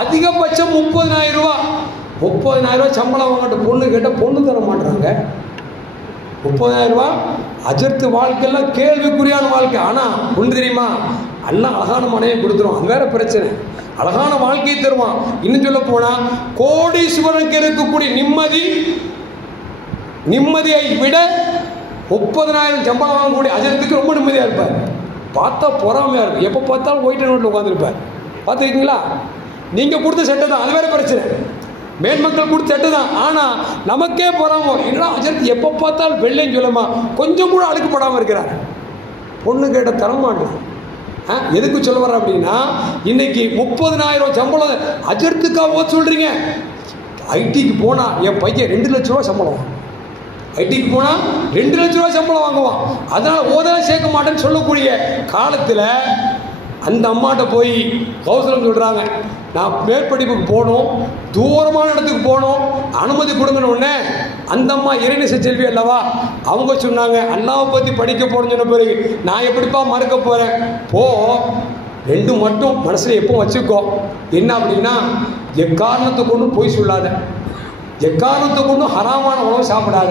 அதிகபட்சம் 30,000 ரூபா. 30,000 ரூபா சம்பளம் வாங்கிட்டு பொண்ணு கேட்டால் பொண்ணு தர மாட்டாங்க. 30,000 ரூபா அஜர்த்து வாழ்க்கையெல்லாம் கேள்விக்குறியான வாழ்க்கை. ஆனால் ஒன்று தெரியுமா, அண்ணன் அழகான மனையை கொடுத்துருவான், அது வேற பிரச்சனை. அழகான வாழ்க்கையை தருவான். இன்னும் சொல்ல போனா கோடீஸ்வரனுக்கு இருக்கக்கூடிய நிம்மதியை விட 30,000 சம்பளம் வாங்கக்கூடிய அஜரத்துக்கு ரொம்ப நிம்மதியாக இருப்பார். பார்த்தா பொறாமையாக இருக்கும். எப்போ பார்த்தாலும் ஒயிட் அண்ட் ஒயிட்டில் உட்காந்துருப்பார். பார்த்துருக்கீங்களா? நீங்கள் கொடுத்த சட்டை தான், அது வேற பிரச்சனை. மேன்மக்கள் கொடுத்த சட்டை தான், ஆனால் நமக்கே பொறாமோ. என்னடா அஜரத்து எப்போ பார்த்தாலும் வெள்ளைன்னு சொல்லமா, கொஞ்சம் கூட அழுக்கப்படாமல் இருக்கிறார். பொண்ணு கேட்ட தரமாட்டேன். எதுக்கு சொல்ல வர அப்படின்னா, இன்னைக்கு 30,000 சம்பளம் அஜரத்துக்காக ஓட சொல்கிறீங்க. ஐடிக்கு போனால் என் பையன் 2 லட்ச ரூபா சம்பளம், ஐடிக்கு போனால் 2 லட்ச ரூபா சம்பளம் வாங்குவான். அதனால் ஓதெல்லாம் சேர்க்க மாட்டேன்னு சொல்லக்கூடிய காலத்தில் அந்த அம்மாட்ட போய் கௌசலம் சொல்கிறாங்க, நான் மேற்படிப்புக்கு போகணும், தூரமான இடத்துக்கு போகணும், அனுமதி கொடுங்கன்னு. அந்த அம்மா இறைநேச செல்வி அல்லவா, அவங்க சொன்னாங்க, அல்லாவை பற்றி படிக்க போகிறேன்னு சொன்ன பிறகு நான் எப்படிப்பா மறுக்க போகிறேன்? போ, 2 மட்டும் மனசில் எப்போ வச்சுக்கோ. என்ன அப்படின்னா, எக்காரணத்தை கொண்டும் பொய் சொல்லாத, எக்காரணத்தை கொண்டும் ஹராமான உணவு சாப்பிடாத.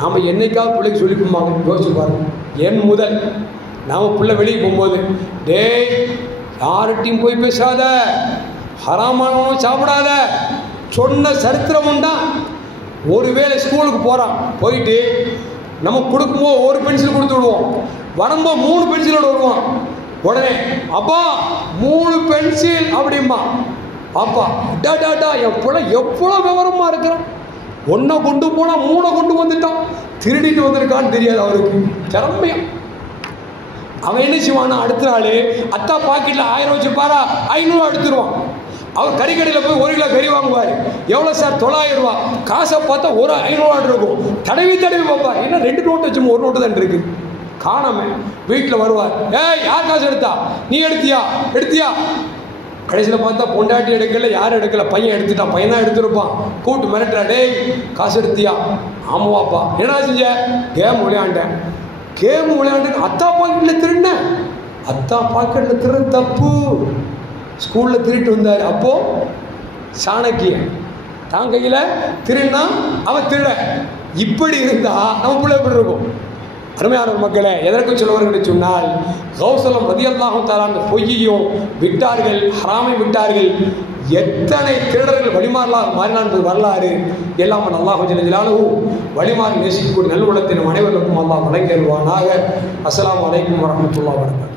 நாம் என்னைக்காவது பிள்ளைக்கு சொல்லி கொடுப்பாங்க, யோசிச்சு பாருங்க. என் முதல் நாம் பிள்ளை வெளியே போகும்போது, டேய் யார்கிட்டையும் போய் பேசாத, ஹராமான உணவு சாப்பிடாத சொன்ன சரித்திரம் உண்டா? ஒருவேளை ஸ்கூலுக்கு போகிறான், போயிட்டு நம்ம கொடுக்கும்போது ஒரு பென்சில் கொடுத்து விடுவோம், வரும்போது 3 பென்சிலோடு வருவான். உடனே அப்பா 3 பென்சில் அப்படிம்பா. அப்பா டா டா டா, என் பிள்ளை எவ்வளோ விவரமாக இருக்கிறான், 1 கொண்டு போனால் 3 கொண்டு வந்துட்டான், திருடிட்டு வந்திருக்கான்னு தெரியாது அவருக்கு. திறமையா அவன் என்ன செய்வான்னா, அடுத்த நாள் அத்தா பாக்கெட்டில் 1000 வச்சுப்பாரா, 500 எடுத்துருவான். அவர் கறிக்கடையில் போய் 1 கிலோ கறி வாங்குவார். எவ்வளோ சார்? 900 ரூபா. காசை பார்த்தா ஒரு 500 இருக்கும். தடவி பார்ப்பார், ஏன்னா 2 நோட்டு வச்சு 1 நோட்டு தான் இருக்கு. காணாம வீட்டில் வருவார், ஏய் யார் காசு எடுத்தா? நீ எடுத்தியா? கடைசியில் பார்த்தா பொண்டாட்டி எடுக்கல, யாரும் எடுக்கல, பையன் எடுத்துட்டான். பையன் தான் எடுத்துருப்பான். கூப்பிட்டு மிரட்டுறா, டேய் காசு எடுத்தியா? ஆமாவாப்பா. என்ன செஞ்ச? கேம் விளையாண்டேன். கேம் விளையாண்டு அத்தா பாக்கெட்டில் திருடினேன். அத்தா பாக்கெட்டில் திருட தப்பு. ஸ்கூலில் திருட்டு வந்தார். அப்போது சாணக்கியன் தான் கையில் திருடினா அவன் திருட. இப்படி இருந்தால் நம்ம பிள்ளை எப்படி இருக்கும்? அருமையான மக்களே, எதற்கு சொல்லுவார்கள் என்று சொன்னால், கௌசலம் ரலியல்லாஹு தஆலா அந்த பொய்யையும் விட்டார்கள், ஹராமை விட்டார்கள். எத்தனை திருடர்கள் வழிமாறலாக மாறினான் என்பது வரலாறு. எல்லாம் அல்லாஹ் ஜல்ல ஜலாலுஹு வழிமாறி நேசிக்கக்கூடிய நல்லுள்ளத்தை நம் அனைவருக்கும் அல்லாஹ் வழங்கிடுவானாக. அஸ்ஸலாமு அலைக்கும் வரஹ்மத்துல்லாஹி வபரகாத்துஹு.